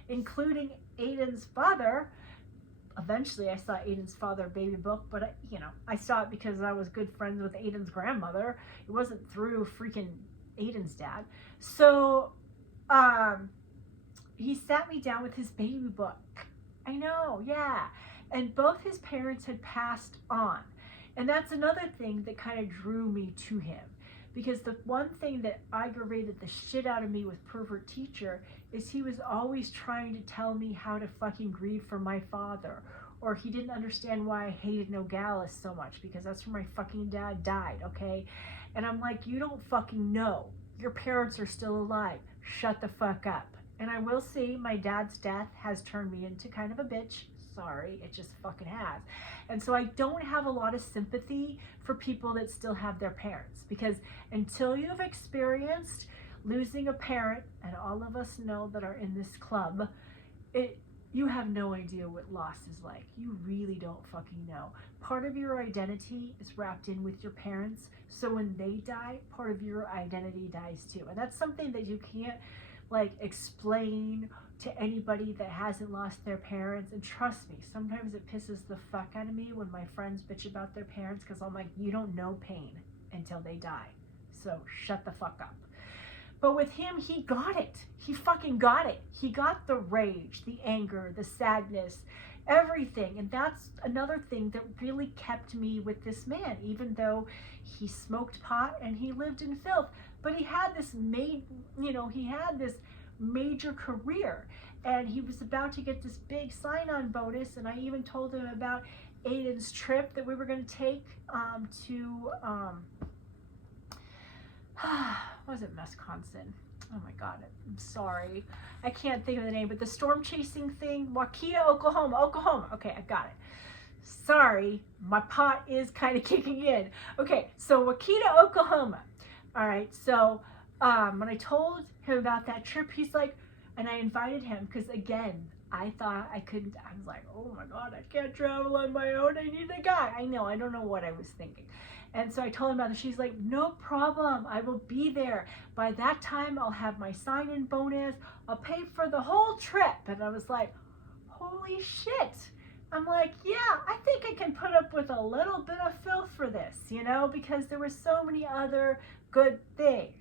including Aiden's father. Eventually I saw Aiden's father baby book, but I saw it because I was good friends with Aiden's grandmother. It wasn't through freaking Aiden's dad. So he sat me down with his baby book. I know, yeah. And both his parents had passed on. And that's another thing that kind of drew me to him. Because the one thing that aggravated the shit out of me with Pervert Teacher is he was always trying to tell me how to fucking grieve for my father. Or he didn't understand why I hated Nogales so much, because that's where my fucking dad died, okay? And I'm like, you don't fucking know. Your parents are still alive. Shut the fuck up. And I will say my dad's death has turned me into kind of a bitch. Sorry, it just fucking has. And so I don't have a lot of sympathy for people that still have their parents, because until you've experienced losing a parent, and all of us know that are in this club, you have no idea what loss is like. You really don't fucking know. Part of your identity is wrapped in with your parents, so when they die, part of your identity dies too. And that's something that you can't like explain to anybody that hasn't lost their parents. And trust me, sometimes it pisses the fuck out of me when my friends bitch about their parents, because I'm like, you don't know pain until they die. So shut the fuck up. But with him, he got it. He fucking got it. He got the rage, the anger, the sadness, everything. And that's another thing that really kept me with this man, even though he smoked pot and he lived in filth. But he had this major career, and he was about to get this big sign-on bonus. And I even told him about Aiden's trip that we were going to take to was it Wisconsin? Oh my god, I'm sorry, I can't think of the name, but the storm chasing thing, Waukeeta, Oklahoma. Okay, I got it. Sorry, my pot is kind of kicking in. Okay, so Waukeeta, Oklahoma. All right, so when I told him about that trip, he's like, and I invited him because, again, I thought I couldn't. I was like, oh my god, I can't travel on my own. I need a guy. I don't know what I was thinking. And so I told him about it. She's like, no problem. I will be there. By that time, I'll have my sign-in bonus. I'll pay for the whole trip. And I was like, holy shit. I'm like, yeah, I think I can put up with a little bit of filth for this, because there were so many other good things.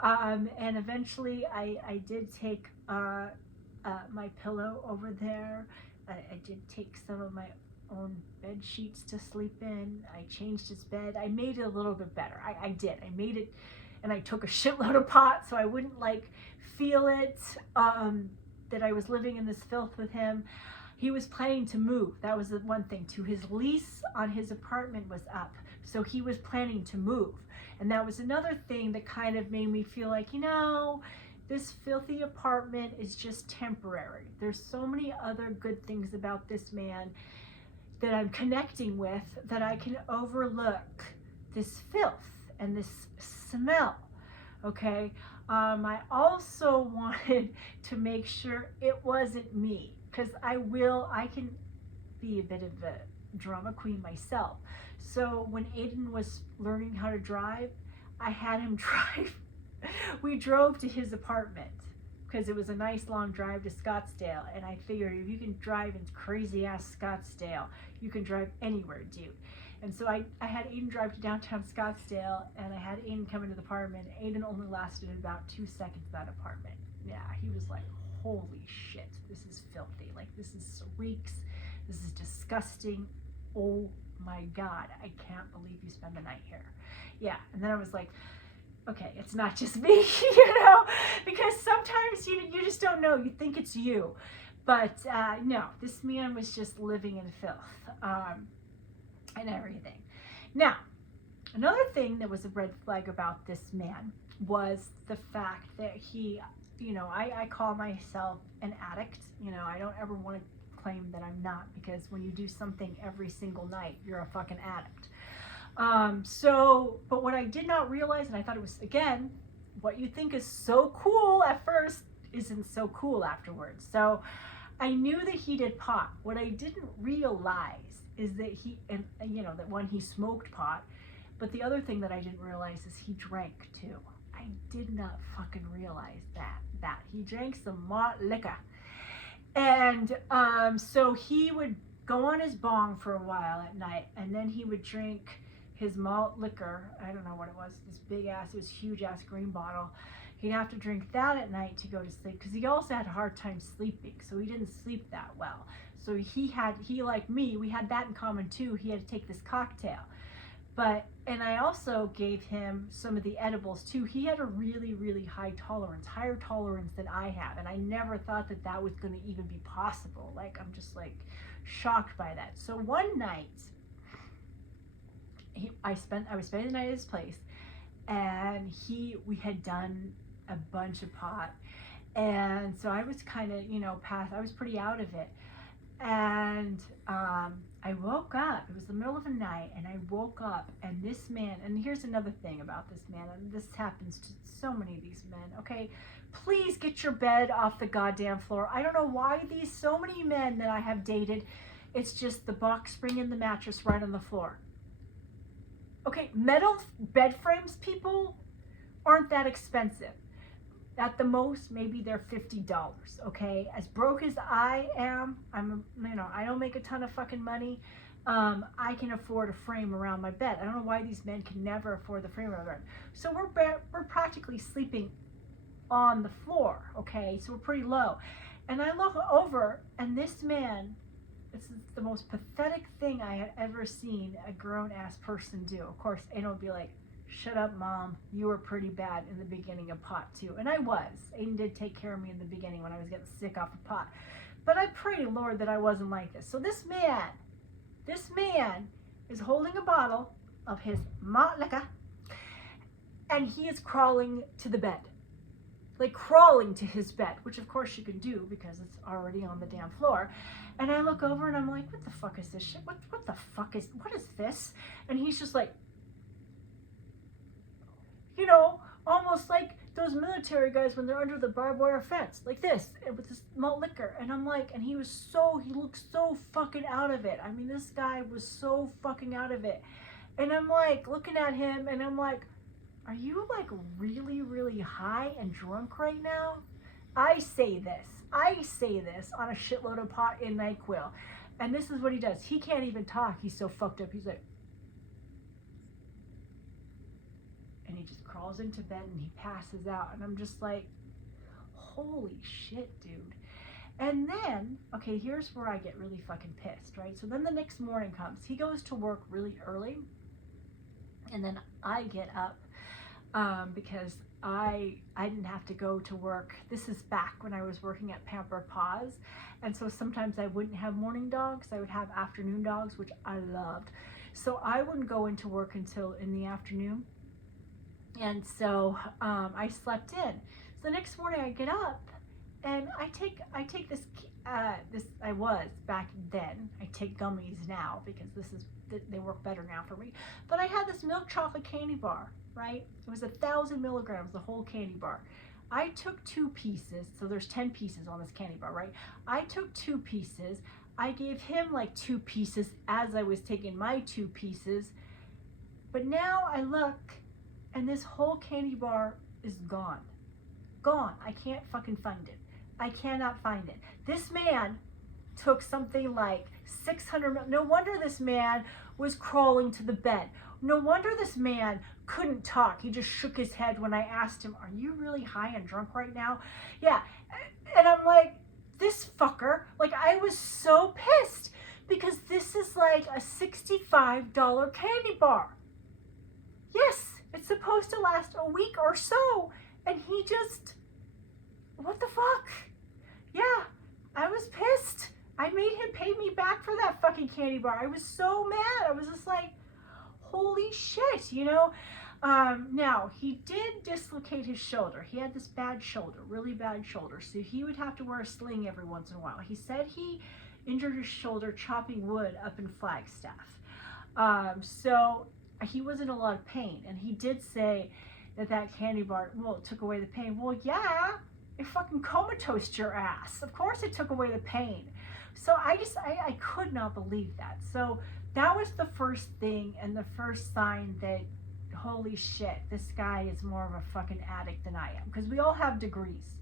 And eventually I did take my pillow over there. I did take some of my own bed sheets to sleep in. I changed his bed. I made it a little bit better. I did. I made it, and I took a shitload of pot so I wouldn't feel it, that I was living in this filth with him. He was planning to move. That was the one thing too. His lease on his apartment was up, so he was planning to move. And that was another thing that kind of made me feel like, this filthy apartment is just temporary. There's so many other good things about this man that I'm connecting with, that I can overlook this filth and this smell. Okay. I also wanted to make sure it wasn't me, because I can be a bit of a drama queen myself. So when Aiden was learning how to drive, I had him drive. We drove to his apartment because it was a nice long drive to Scottsdale, and I figured if you can drive in crazy ass Scottsdale, you can drive anywhere, dude. And so I had Aiden drive to downtown Scottsdale, and I had Aiden come into the apartment. Aiden only lasted about 2 seconds in that apartment. Yeah, he was like, holy shit, this is filthy. This reeks. This is disgusting. Oh my god, I can't believe you spend the night here. Yeah, and then I was like, okay, it's not just me, because sometimes you just don't know. You think it's you. But no, this man was just living in filth and everything. Now, another thing that was a red flag about this man was the fact that he, I call myself an addict. I don't ever want to claim that I'm not, because when you do something every single night, you're a fucking addict. But what I did not realize, and I thought it was, again, what you think is so cool at first isn't so cool afterwards. So I knew that he did pot. What I didn't realize is that that when he smoked pot, but the other thing that I didn't realize is he drank too. I did not fucking realize that he drank some malt liquor. And so he would go on his bong for a while at night, and then he would drink his malt liquor. I don't know what it was, it was huge ass green bottle. He'd have to drink that at night to go to sleep, because he also had a hard time sleeping, so he didn't sleep that well. So he like me, we had that in common too. He had to take this cocktail. And I also gave him some of the edibles too. He had a really, really higher tolerance than I have. And I never thought that was going to even be possible. I'm just shocked by that. So one night, I was spending the night at his place, and we had done a bunch of pot. And so I was kind of, I was pretty out of it. And I woke up, it was the middle of the night, and I woke up, and this man, and here's another thing about this man, and this happens to so many of these men, okay? Please get your bed off the goddamn floor. I don't know why so many men that I have dated, it's just the box spring and the mattress right on the floor. Okay, metal bed frames, people, aren't that expensive. At the most, maybe they're $50. Okay, as broke as I am, I don't make a ton of fucking money. I can afford a frame around my bed. I don't know why these men can never afford the frame around their bed. So we're practically sleeping on the floor. Okay, so we're pretty low. And I look over, and this man, this is the most pathetic thing I had ever seen a grown-ass person do. Of course, Aiden would be like, shut up, Mom. You were pretty bad in the beginning of pot, too. And I was. Aiden did take care of me in the beginning when I was getting sick off of pot. But I pray to Lord that I wasn't like this. So this man is holding a bottle of his malt liquor, and he is crawling to the bed. Like crawling to his bed, which of course you can do because it's already on the damn floor. And I look over and I'm like, what the fuck is this shit? What is this? And he's just like, you know, almost like those military guys when they're under the barbed wire fence, like this, with this malt liquor. And I'm like, and he looked so fucking out of it. I mean, this guy was so fucking out of it. And I'm like, looking at him and I'm like, are you like really, really high and drunk right now? I say this on a shitload of pot in NyQuil. And this is what he does. He can't even talk. He's so fucked up. He's like, and he just crawls into bed and he passes out. And I'm just like, holy shit, dude. And then, okay, here's where I get really fucking pissed, right? So then the next morning comes. He goes to work really early. And then I get up. Because I didn't have to go to work. This is back when I was working at Pampered Paws. And so sometimes I wouldn't have morning dogs. I would have afternoon dogs, which I loved. So I wouldn't go into work until in the afternoon. And so I slept in. So the next morning I get up and I take this, I was back then. I take gummies now because they work better now for me. But I had this milk chocolate candy bar. Right? It was 1,000 milligrams, the whole candy bar. I took 2 pieces, so there's 10 pieces on this candy bar, right? I took 2 pieces. I gave him like 2 pieces as I was taking my 2 pieces. But now I look, and this whole candy bar is gone. Gone. I can't fucking find it. I cannot find it. This man took something like 600, no wonder this man was crawling to the bed. No wonder this man couldn't talk. He just shook his head when I asked him, are you really high and drunk right now? Yeah. And I'm like, this fucker, like I was so pissed because this is like a $65 candy bar. Yes, it's supposed to last a week or so. And he just, what the fuck? Yeah, I was pissed. I made him pay me back for that fucking candy bar. I was so mad. I was just like, holy shit, you know? Now, he did dislocate his shoulder. He had this bad shoulder, really bad shoulder. So he would have to wear a sling every once in a while. He said he injured his shoulder chopping wood up in Flagstaff. So he was in a lot of pain. And he did say that candy bar, well, it took away the pain. Well, yeah, it fucking comatose your ass. Of course it took away the pain. So I could not believe that. So that was the first thing and the first sign that, holy shit, this guy is more of a fucking addict than I am. Because we all have degrees.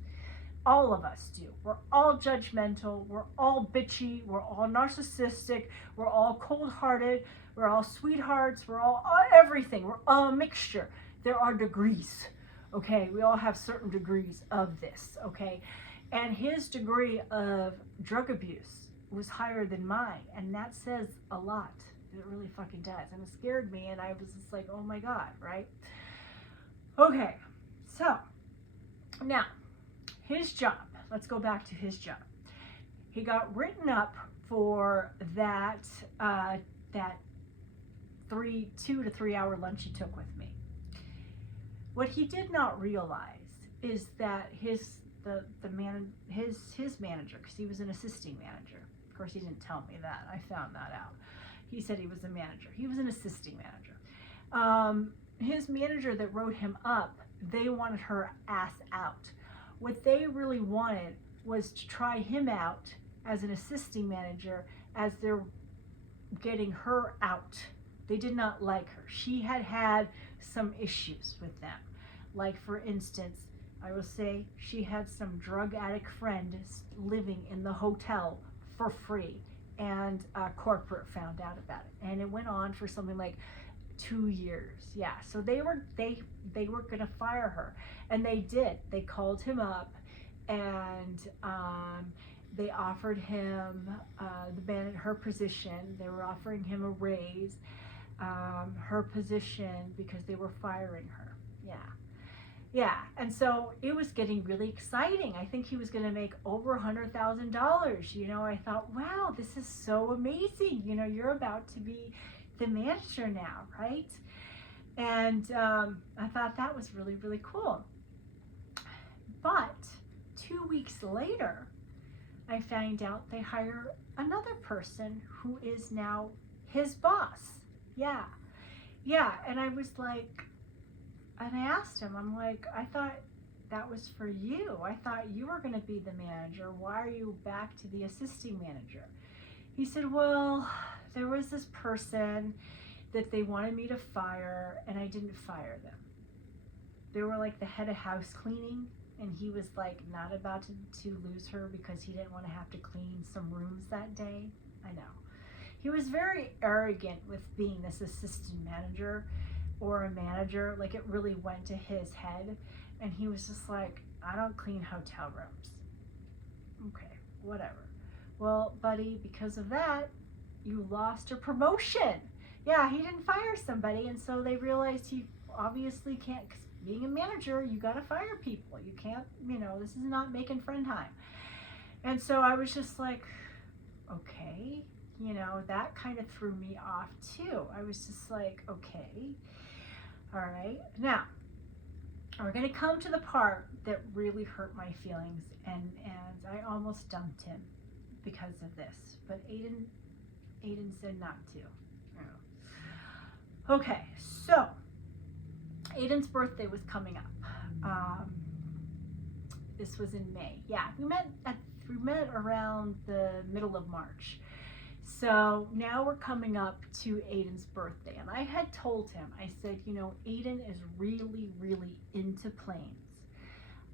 All of us do. We're all judgmental. We're all bitchy. We're all narcissistic. We're all cold-hearted. We're all sweethearts. We're all everything. We're all a mixture. There are degrees. Okay? We all have certain degrees of this. Okay? And his degree of drug abuse was higher than mine, and that says a lot. It really fucking does. And it scared me, and I was just like, oh my god, right? Okay, so now his job, let's go back to his job. He got written up for that 2 to 3 hour lunch he took with me. What he did not realize is that his manager, because he was an assisting manager. Of course, he didn't tell me that. I found that out. He said he was a manager. He was an assisting manager. His manager that wrote him up, they wanted her ass out. What they really wanted was to try him out as an assisting manager as they're getting her out. They did not like her. She had some issues with them. Like, for instance, I will say she had some drug addict friend living in the hotel for free, and corporate found out about it, and it went on for something like 2 years. Yeah, so they were gonna fire her, and they did. They called him up, and they offered him her position. They were offering him a raise, her position, because they were firing her. Yeah, and so it was getting really exciting. I think he was going to make over $100,000. You know, I thought, wow, this is so amazing. You know, you're about to be the manager now, right? And I thought that was really, really cool. But 2 weeks later, I found out they hire another person who is now his boss. Yeah, and I was like, and I asked him, I'm like, I thought that was for you. I thought you were going to be the manager. Why are you back to the assisting manager? He said, well, there was this person that they wanted me to fire, and I didn't fire them. They were like the head of house cleaning, and he was like not about to lose her because he didn't want to have to clean some rooms that day. I know. He was very arrogant with being this assistant manager or a manager. Like, it really went to his head, and he was just like, I don't clean hotel rooms. Okay, whatever. Well, buddy, because of that, you lost a promotion. Yeah, he didn't fire somebody, and so they realized he obviously can't, 'cause being a manager, you gotta fire people. You can't, you know, this is not making friend time. And so I was just like, okay, you know, that kind of threw me off too. I was just like, okay, all right. Now, we're going to come to the part that really hurt my feelings, and I almost dumped him because of this, but Aiden said not to. Okay, so Aiden's birthday was coming up. This was in May. Yeah, we met around the middle of March. So now we're coming up to Aiden's birthday, and I had told him, I said, you know, Aiden is really, really into planes.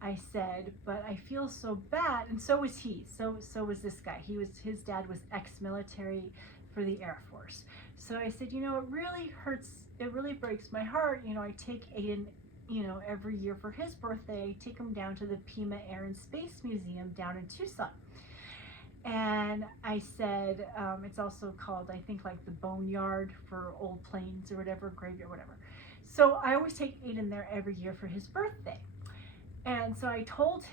I said, but I feel so bad, and so was he. So was this guy. His dad was ex-military for the Air Force. So I said, you know, it really hurts. It really breaks my heart. You know, I take Aiden, you know, every year for his birthday. I take him down to the Pima Air and Space Museum down in Tucson. And I said, it's also called, I think, like the boneyard for old planes or whatever, graveyard, whatever. So I always take Aiden there every year for his birthday. And so I told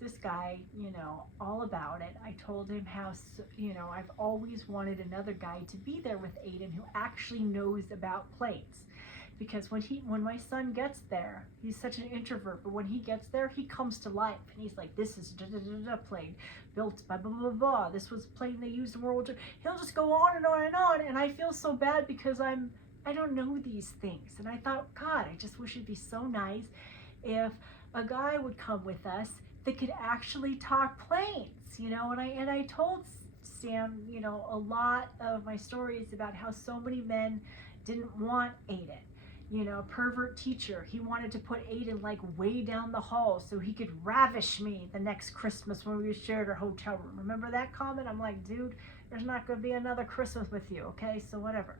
this guy, you know, all about it. I told him how, you know, I've always wanted another guy to be there with Aiden who actually knows about planes. Because when my son gets there, he's such an introvert, but when he gets there, he comes to life, and he's like, this is a plane built by blah, blah, blah, this was a plane they used in World War II. He'll just go on and on and on, and I feel so bad because I don't know these things. And I thought, God, I just wish it'd be so nice if a guy would come with us that could actually talk planes, you know. And I told Sam, you know, a lot of my stories about how so many men didn't want Aiden. You know, pervert teacher, he wanted to put Aiden like way down the hall so he could ravish me the next Christmas when we shared our hotel room. Remember that comment? I'm like, dude, there's not going to be another Christmas with you, okay? So whatever.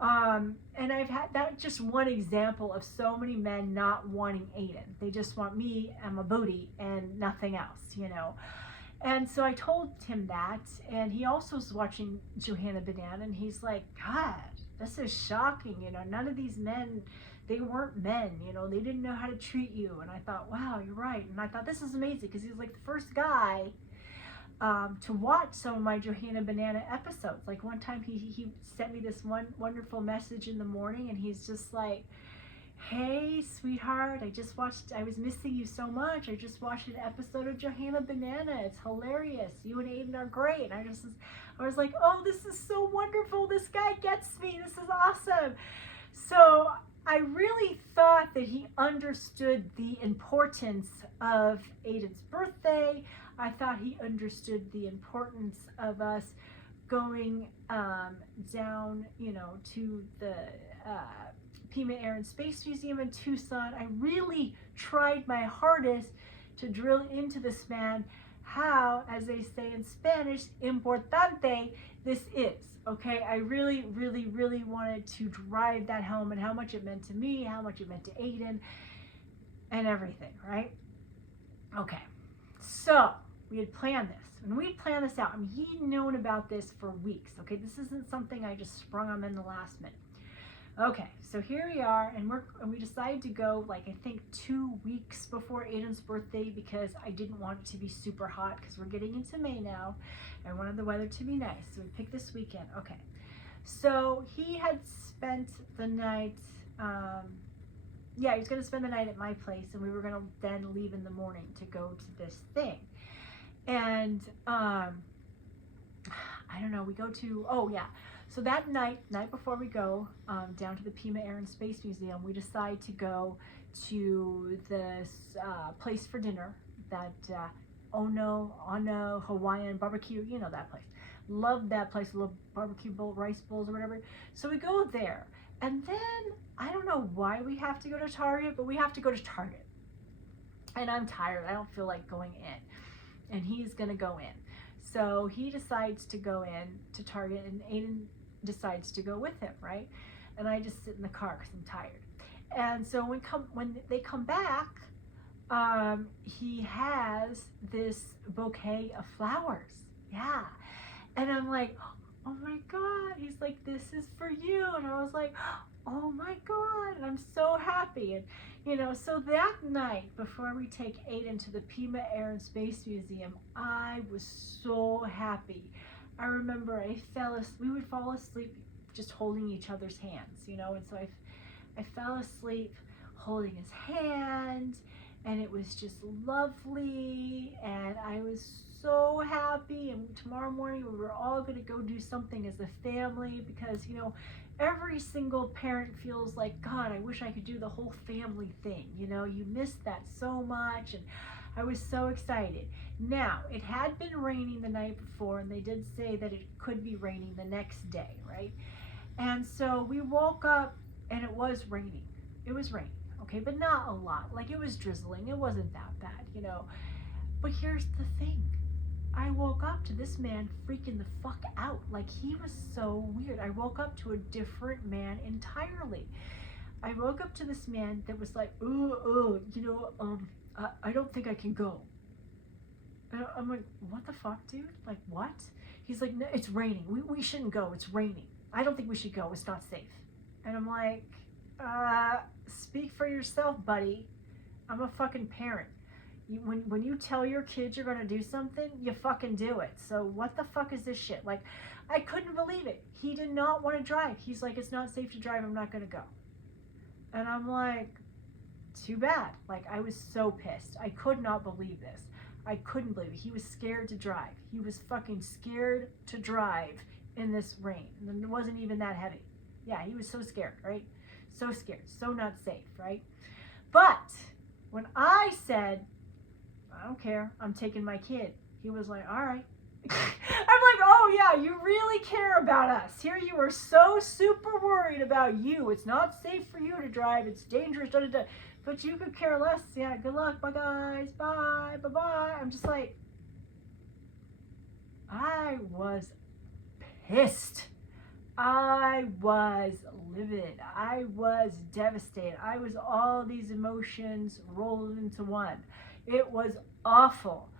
And I've had that, just one example of so many men not wanting Aiden. They just want me and my booty and nothing else, you know. And so I told him that, and he also was watching Johanna Banana, and he's like, God, this is shocking, you know, none of these men, they weren't men, you know, they didn't know how to treat you. And I thought, wow, you're right. And I thought, this is amazing, because he was like the first guy to watch some of my Johanna Banana episodes. Like one time he sent me this one wonderful message in the morning, and he's just like, hey, sweetheart, I was missing you so much. I just watched an episode of Johanna Banana. It's hilarious. You and Aiden are great. And I was like, oh, this is so wonderful. This guy gets me. This is awesome. So I really thought that he understood the importance of Aiden's birthday. I thought he understood the importance of us going down, you know, to the Pima Air and Space Museum in Tucson. I really tried my hardest to drill into this man how, as they say in Spanish, importante this is. Okay, I really, really, really wanted to drive that home and how much it meant to me, how much it meant to Aiden, and everything, right? Okay, so we had planned this. And we planned this out. I mean, he'd known about this for weeks. Okay, this isn't something I just sprung on him in the last minute. Okay, so here we are, and we decided to go, like, I think 2 weeks before Aiden's birthday, because I didn't want it to be super hot, because we're getting into May now. I wanted the weather to be nice, so we picked this weekend. Okay, so he had spent the night, he was going to spend the night at my place, and we were going to then leave in the morning to go to this thing. And I don't know, we go to, so that night before we go down to the Pima Air and Space Museum, we decide to go to this place for dinner, that Ono Hawaiian barbecue, you know that place. Love that place, little barbecue bowl, rice bowls or whatever. So we go there, and then I don't know why we have to go to Target, but we have to go to Target. And I'm tired, I don't feel like going in. And he's gonna go in. So he decides to go in to Target, and Aiden decides to go with him, right? And I just sit in the car because I'm tired. And so when they come back, he has this bouquet of flowers. Yeah. And I'm like, oh my God. He's like, this is for you. And I was like, oh my God. And I'm so happy. And, you know, so that night before we take Aiden to the Pima Air and Space Museum, I was so happy. I remember we would fall asleep just holding each other's hands, you know, and so I fell asleep holding his hand, and it was just lovely, and I was so happy. And tomorrow morning we were all going to go do something as a family, because, you know, every single parent feels like, God, I wish I could do the whole family thing. You know, you miss that so much, and I was so excited. Now, it had been raining the night before, and they did say that it could be raining the next day, right? And so we woke up, and it was raining. It was raining, okay, but not a lot. Like, it was drizzling. It wasn't that bad, you know. But here's the thing. I woke up to this man freaking the fuck out. Like, he was so weird. I woke up to a different man entirely. I woke up to this man that was like, I don't think I can go. And I'm like, what the fuck, dude? Like, what? He's like, no, it's raining. We shouldn't go. It's raining. I don't think we should go. It's not safe. And I'm like, speak for yourself, buddy. I'm a fucking parent. When you tell your kids you're going to do something, you fucking do it. So what the fuck is this shit? Like, I couldn't believe it. He did not want to drive. He's like, it's not safe to drive. I'm not going to go. And I'm like, too bad. Like, I was so pissed. I could not believe this. I couldn't believe it. He was scared to drive. He was fucking scared to drive in this rain. And it wasn't even that heavy. Yeah, he was so scared, right? So scared. So not safe, right? But when I said, I don't care, I'm taking my kid, he was like, all right. I'm like, oh yeah, you really care about us. Here you are so super worried about you. It's not safe for you to drive. It's dangerous. Da, da, da. But you could care less. Yeah, good luck. Bye, guys. Bye. Bye-bye. I'm just like, I was pissed. I was livid. I was devastated. I was all these emotions rolled into one. It was awful.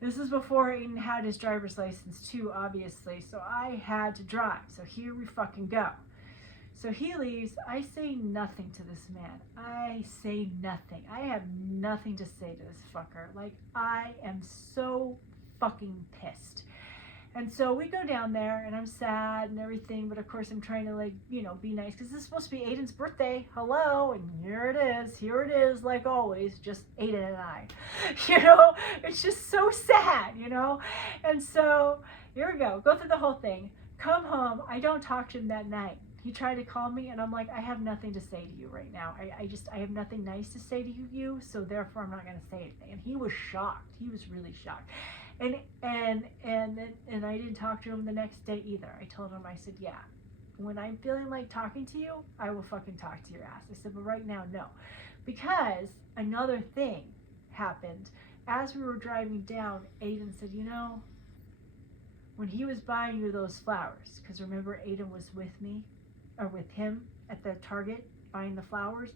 This is before Aiden had his driver's license too, obviously. So I had to drive. So here we fucking go. So he leaves. I say nothing to this man. I say nothing. I have nothing to say to this fucker. Like, I am so fucking pissed. And so we go down there, and I'm sad and everything, but of course I'm trying to, like, you know, be nice, because this is supposed to be Aiden's birthday. Hello, and here it is, like always, just Aiden and I. You know, it's just so sad, you know? And so, here we go through the whole thing, come home. I don't talk to him that night. He tried to call me, and I'm like, I have nothing to say to you right now. I have nothing nice to say to you, so therefore I'm not going to say anything. And he was shocked. He was really shocked. And I didn't talk to him the next day either. I told him, I said, yeah, when I'm feeling like talking to you, I will fucking talk to your ass. I said, but right now, no. Because another thing happened. As we were driving down, Aiden said, you know, when he was buying you those flowers, because remember Aiden was with me, or with him at the Target buying the flowers,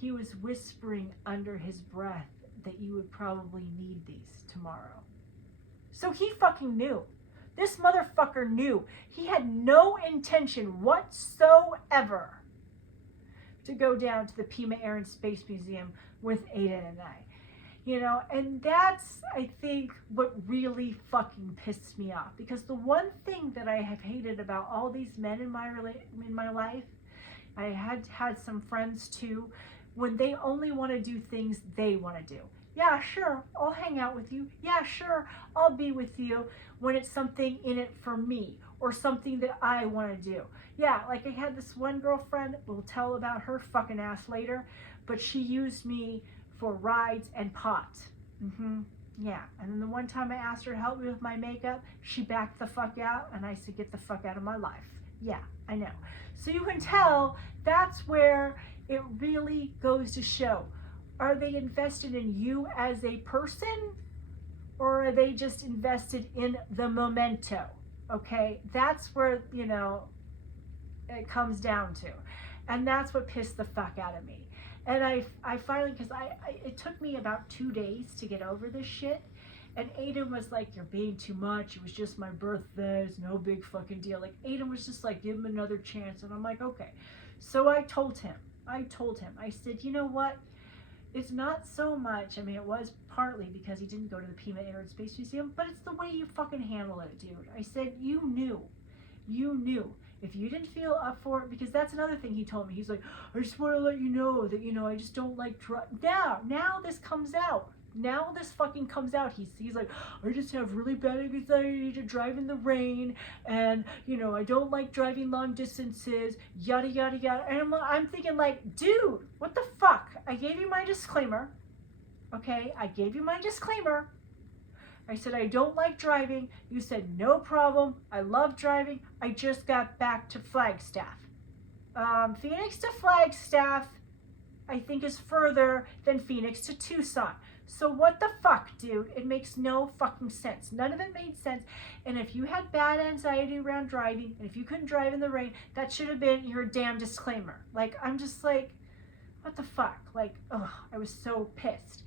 he was whispering under his breath that you would probably need these tomorrow. So he fucking knew. This motherfucker knew. He had no intention whatsoever to go down to the Pima Air and Space Museum with Aiden and I. You know, and that's, I think, what really fucking pisses me off. Because the one thing that I have hated about all these men in my life, I had some friends too, when they only want to do things they want to do. Yeah, sure, I'll hang out with you. Yeah, sure, I'll be with you when it's something in it for me or something that I want to do. Yeah, like I had this one girlfriend, we'll tell about her fucking ass later, but she used me for rides and pot. Yeah, and then the one time I asked her to help me with my makeup, she backed the fuck out and I said, get the fuck out of my life. Yeah, I know. So you can tell that's where it really goes to show. Are they invested in you as a person, or are they just invested in the memento? Okay, that's where, you know, it comes down to. And that's what pissed the fuck out of me. And I finally, because it took me about 2 days to get over this shit. And Aiden was like, you're being too much. It was just my birthday. It's no big fucking deal. Like, Aiden was just like, give him another chance. And I'm like, okay. So I told him, I said, you know what? It's not so much, I mean, it was partly because he didn't go to the Pima Air and Space Museum, but it's the way you fucking handle it, dude. I said, you knew. If you didn't feel up for it, because that's another thing he told me. He's like, I just want to let you know that, you know, I just don't like now this comes out. Now this fucking comes out. He's like, I just have really bad anxiety to drive in the rain, and, you know, I don't like driving long distances, yada, yada, yada. And I'm thinking like, dude, what the fuck? I gave you my disclaimer, okay? I gave you my disclaimer. I said, I don't like driving. You said, no problem. I love driving. I just got back to Flagstaff. Phoenix to Flagstaff, I think, is further than Phoenix to Tucson. So what the fuck, dude? It makes no fucking sense. None of it made sense. And if you had bad anxiety around driving, and if you couldn't drive in the rain, that should have been your damn disclaimer. Like, I'm just like, what the fuck? Like, ugh, I was so pissed.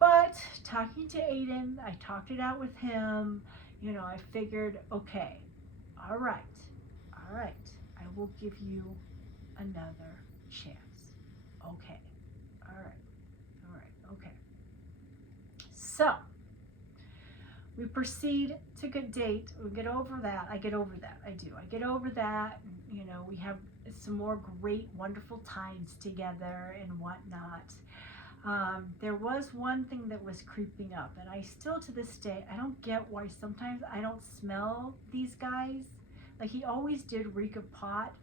But talking to Aiden, I talked it out with him. You know, I figured, okay, all right, I will give you another chance. Okay, all right, okay. So, we proceed to good date. We get over that. I get over that. I do. I get over that. You know, we have some more great, wonderful times together and whatnot. There was one thing that was creeping up, and I still to this day, I don't get why sometimes I don't smell these guys. Like, he always did reek of pot,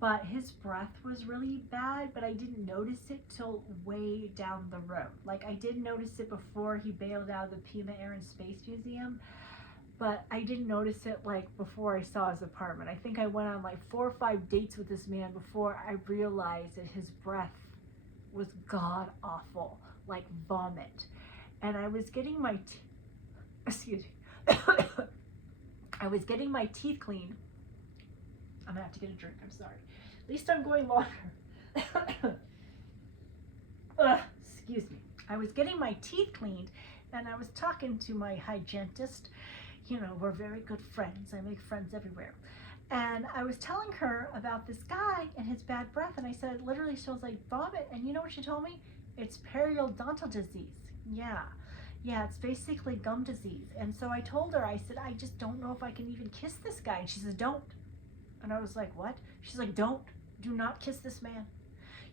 but his breath was really bad, but I didn't notice it till way down the road. Like, I did notice it before he bailed out of the Pima Air and Space Museum, but I didn't notice it like before I saw his apartment. I think I went on like 4 or 5 dates with this man before I realized that his breath was god awful, like vomit. And I was getting my I was getting my teeth cleaned. I'm gonna have to get a drink, I'm sorry. At least I'm going longer. Excuse me. I was getting my teeth cleaned, and I was talking to my hygienist. You know, we're very good friends. I make friends everywhere. And I was telling her about this guy and his bad breath, and I said, it literally smells like vomit. And you know what she told me? It's periodontal disease. Yeah, it's basically gum disease. And so I told her, I said, I just don't know if I can even kiss this guy. And she said, don't. And I was like, what? She's like, do not kiss this man.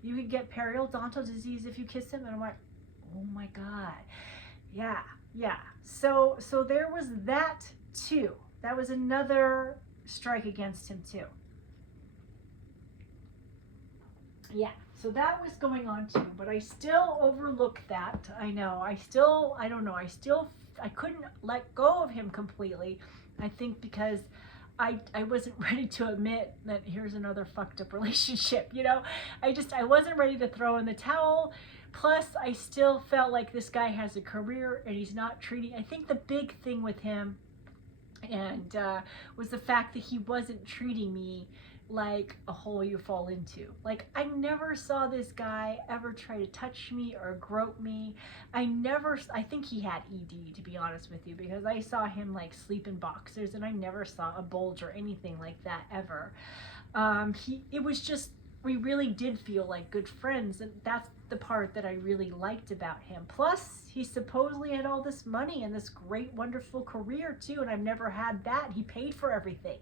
You can get periodontal disease if you kiss him. And I'm like, oh my God. Yeah. So there was that too. That was another strike against him too. Yeah, so that was going on too, but I still overlooked that. I know, I couldn't let go of him completely. I think because I wasn't ready to admit that here's another fucked up relationship, you know? I wasn't ready to throw in the towel. Plus, I still felt like this guy has a career and he's not treating, I think the big thing with him and was the fact that he wasn't treating me like a hole you fall into. Like, I never saw this guy ever try to touch me or grope me. I think he had ED, to be honest with you, because I saw him like sleep in boxers and I never saw a bulge or anything like that ever. It was just, we really did feel like good friends, and that's the part that I really liked about him. Plus, he supposedly had all this money and this great, wonderful career too, and I've never had that. He paid for everything.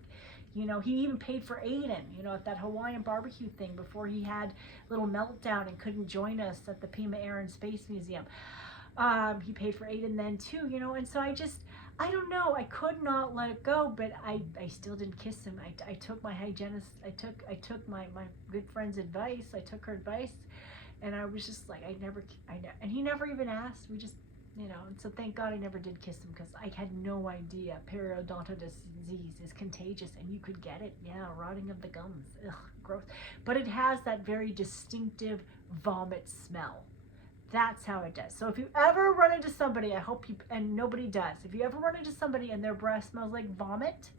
You know, he even paid for Aiden, you know, at that Hawaiian barbecue thing before he had a little meltdown and couldn't join us at the Pima Air and Space Museum. He paid for Aiden then too, you know, and so I don't know, I could not let it go, but I still didn't kiss him. I took my hygienist, I took my good friend's advice, I took her advice, and I was just like, and he never even asked, we just, you know, and so thank God I never did kiss him, because I had no idea periodontal disease is contagious and you could get it. Yeah, rotting of the gums. Ugh, gross. But it has that very distinctive vomit smell. That's how it does. So if you ever run into somebody, I hope you, and nobody does, if you ever run into somebody and their breath smells like vomit,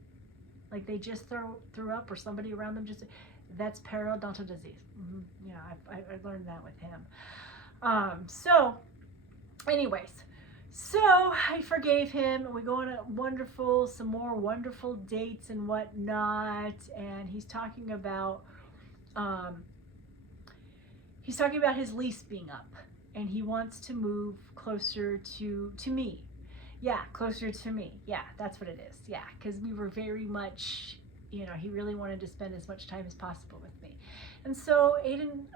like they just threw up or somebody around them just, that's periodontal disease. Mm-hmm. Yeah, I learned that with him. So anyways, so I forgave him, and we go on some more wonderful dates and whatnot, and he's talking about his lease being up, and he wants to move closer to me. Yeah, closer to me. Yeah, that's what it is. Yeah, because we were very much, you know, he really wanted to spend as much time as possible with me. And so Aiden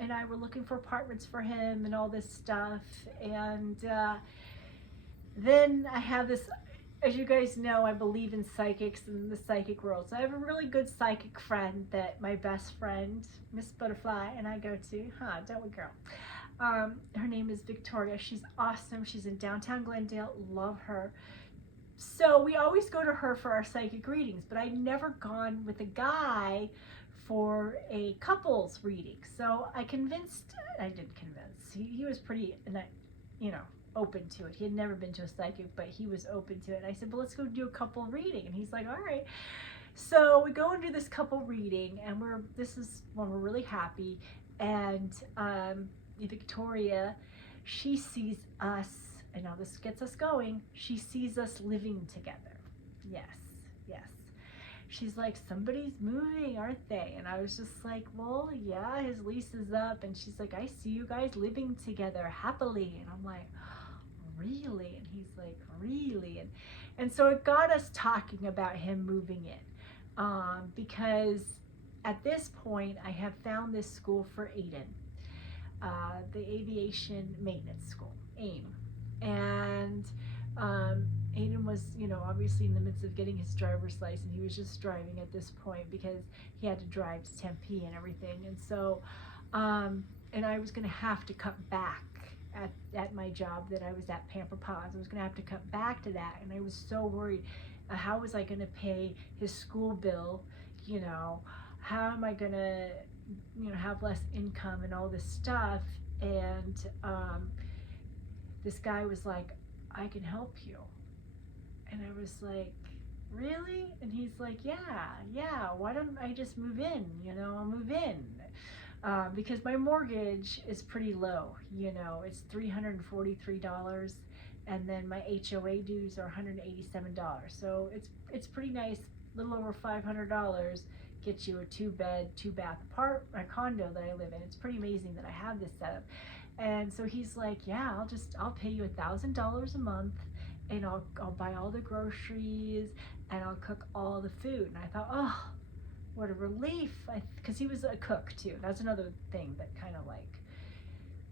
and I were looking for apartments for him and all this stuff, and then I have this, as you guys know, I believe in psychics and the psychic world. So I have a really good psychic friend that my best friend, Miss Butterfly, and I go to. Don't we, girl? Her name is Victoria. She's awesome. She's in downtown Glendale. Love her. So we always go to her for our psychic readings, but I'd never gone with a guy for a couples reading. So I didn't convince. He was pretty, you know, open to it. He had never been to a psychic, but he was open to it. And I said, well, let's go do a couple reading. And he's like, all right. So we go and do this couple reading, and this is when we're really happy. And Victoria, she sees us, and now this gets us going, she sees us living together. Yes. She's like, somebody's moving, aren't they? And I was just like, well, yeah, his lease is up. And she's like, I see you guys living together happily. And I'm like, really? And he's like, really? And so it got us talking about him moving in, because at this point I have found this school for Aiden, the Aviation Maintenance School, AIM. And Aiden was, you know, obviously in the midst of getting his driver's license. He was just driving at this point because he had to drive to Tempe and everything. And so, and I was going to have to cut back at my job that I was at, Pamper Paws. I was going to have to cut back to that. And I was so worried, how was I going to pay his school bill? You know, how am I going to, you know, have less income and all this stuff? And this guy was like, I can help you. And I was like, really? And he's like, yeah, why don't I just move in? You know, I'll move in. Because my mortgage is pretty low, you know, it's $343, and then my HOA dues are $187. So it's pretty nice, a little over $500 gets you a 2-bed, 2-bath condo that I live in. It's pretty amazing that I have this setup. And so he's like, yeah, I'll pay you $1,000 a month, and I'll buy all the groceries, and I'll cook all the food. And I thought, oh, what a relief, because he was a cook too. That's another thing that kind of like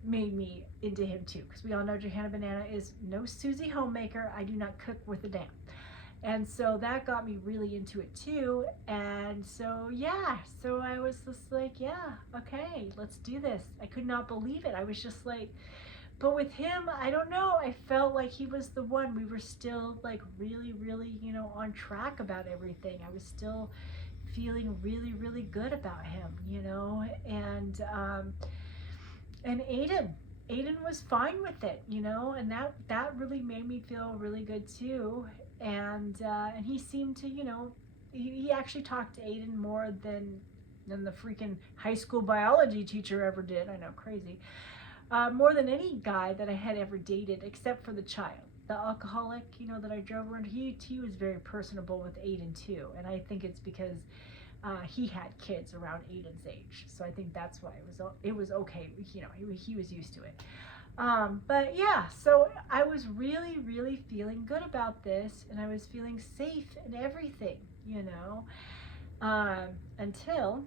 made me into him too, because we all know Johanna Banana is no Susie homemaker. I do not cook with a damn. And so that got me really into it too. And so yeah, so I was just like, yeah, okay, let's do this. I could not believe it. I was just like, but with him, I don't know. I felt like he was the one. We were still like really, really, on track about everything. I was still feeling really, really good about him, and Aiden was fine with it, and that really made me feel really good too. And he seemed to, he actually talked to Aiden more than the freaking high school biology teacher ever did. I know, crazy. More than any guy that I had ever dated, except for the child, the alcoholic, that I drove around. He was very personable with Aiden too, and I think it's because he had kids around Aiden's age, so I think that's why it was okay. He was used to it. But yeah, so I was really, really feeling good about this, and I was feeling safe and everything, until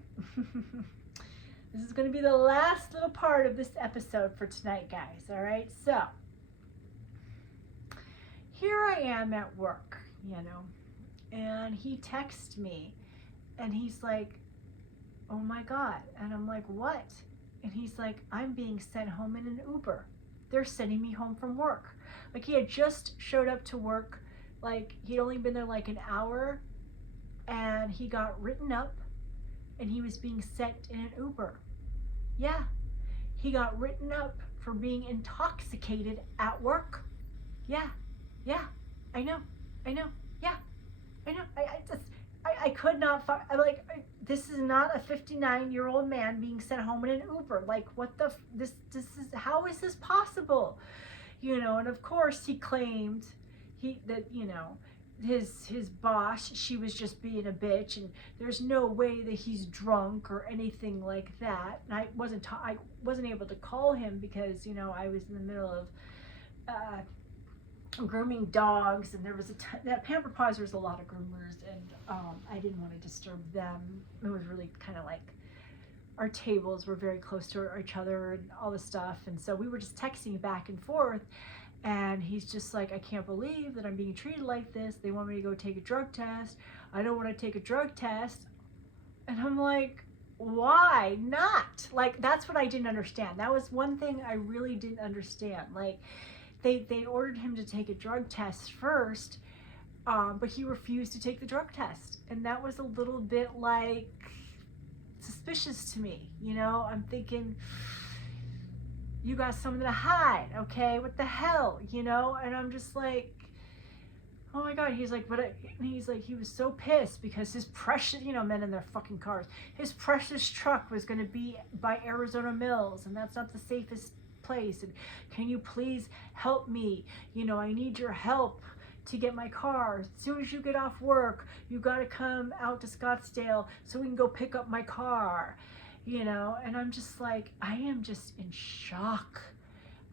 this is going to be the last little part of this episode for tonight, guys. All right, so here I am at work, and he texts me, and he's like, oh my God. And I'm like, what? And he's like, I'm being sent home in an Uber. They're sending me home from work. Like, he had just showed up to work. Like, he'd only been there like an hour, and he got written up, and he was being sent in an Uber. Yeah, he got written up for being intoxicated at work. Yeah, I know, yeah, I know. I could not, I'm like, this is not a 59-year-old man being sent home in an Uber. Like, what the, this is, how is this possible? And of course he claimed that his boss, she was just being a bitch, and there's no way that he's drunk or anything like that. And I wasn't able to call him because, I was in the middle of, grooming dogs, and there was that Pamper Paws, there's a lot of groomers, and I didn't want to disturb them. It was really kind of like our tables were very close to each other and all this stuff, and so we were just texting back and forth, and he's just like, I can't believe that I'm being treated like this. They want me to go take a drug test. I don't want to take a drug test. And I'm like, why not? Like, that's what I didn't understand. That was one thing I really didn't understand. Like, they ordered him to take a drug test first, but he refused to take the drug test. And that was a little bit like suspicious to me. I'm thinking, you got something to hide, okay? What the hell, And I'm just like, oh my God. He's like, he was so pissed because his precious, men in their fucking cars, his precious truck was going to be by Arizona Mills, and that's not the safest place, and can you please help me? I need your help to get my car. As soon as you get off work, you got to come out to Scottsdale so we can go pick up my car, and I'm just like, I am just in shock.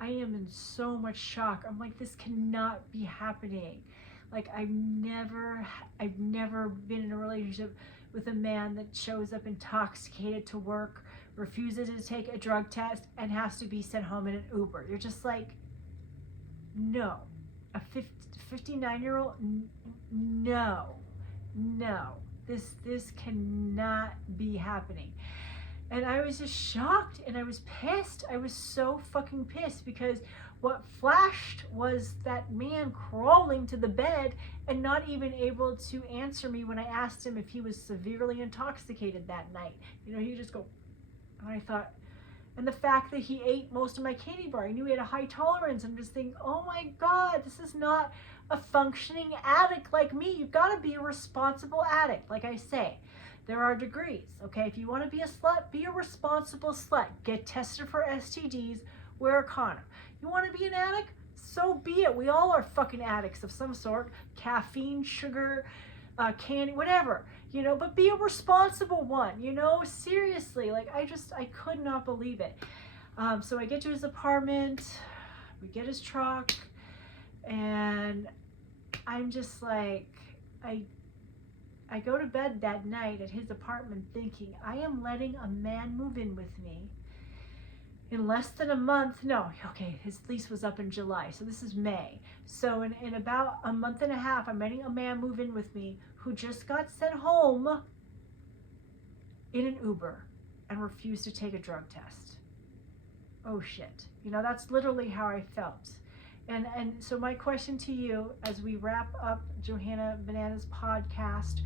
I am in so much shock. I'm like, this cannot be happening. Like, I've never been in a relationship with a man that shows up intoxicated to work, refuses to take a drug test, and has to be sent home in an Uber. You're just like, no. A 59-year-old? No. This cannot be happening. And I was just shocked, and I was pissed. I was so fucking pissed, because what flashed was that man crawling to the bed and not even able to answer me when I asked him if he was severely intoxicated that night. He just go, and I thought, and the fact that he ate most of my candy bar, I knew he had a high tolerance. I'm just thinking, oh my God, this is not a functioning addict like me. You've got to be a responsible addict. Like I say, there are degrees, okay? If you want to be a slut, be a responsible slut. Get tested for STDs, wear a condom. You want to be an addict? So be it. We all are fucking addicts of some sort. Caffeine, sugar, candy, whatever, but be a responsible one, seriously. Like, I could not believe it. So I get to his apartment, we get his truck, and I'm just like, I go to bed that night at his apartment thinking, I am letting a man move in with me in less than a month. No, okay, his lease was up in July, so this is May. So in about a month and a half, I'm letting a man move in with me who just got sent home in an Uber and refused to take a drug test. oh shit. You know, that's literally how I felt. And so my question to you as we wrap up Johanna Banana's podcast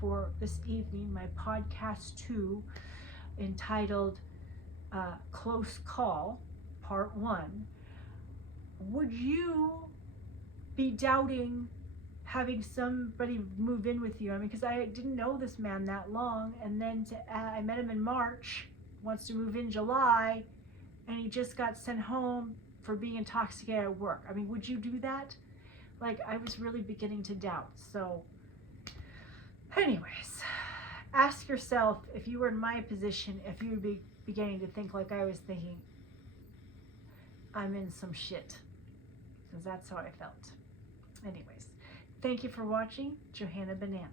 for this evening, my podcast 2 entitled Close Call, Part 1, would you be doubting having somebody move in with you? I mean, because I didn't know this man that long, and then I met him in March, wants to move in July, and he just got sent home for being intoxicated at work. I mean, would you do that? Like, I was really beginning to doubt. So, anyways, ask yourself, if you were in my position, if you would be beginning to think like I was thinking, I'm in some shit. Because that's how I felt. Anyways, thank you for watching Johanna Banana.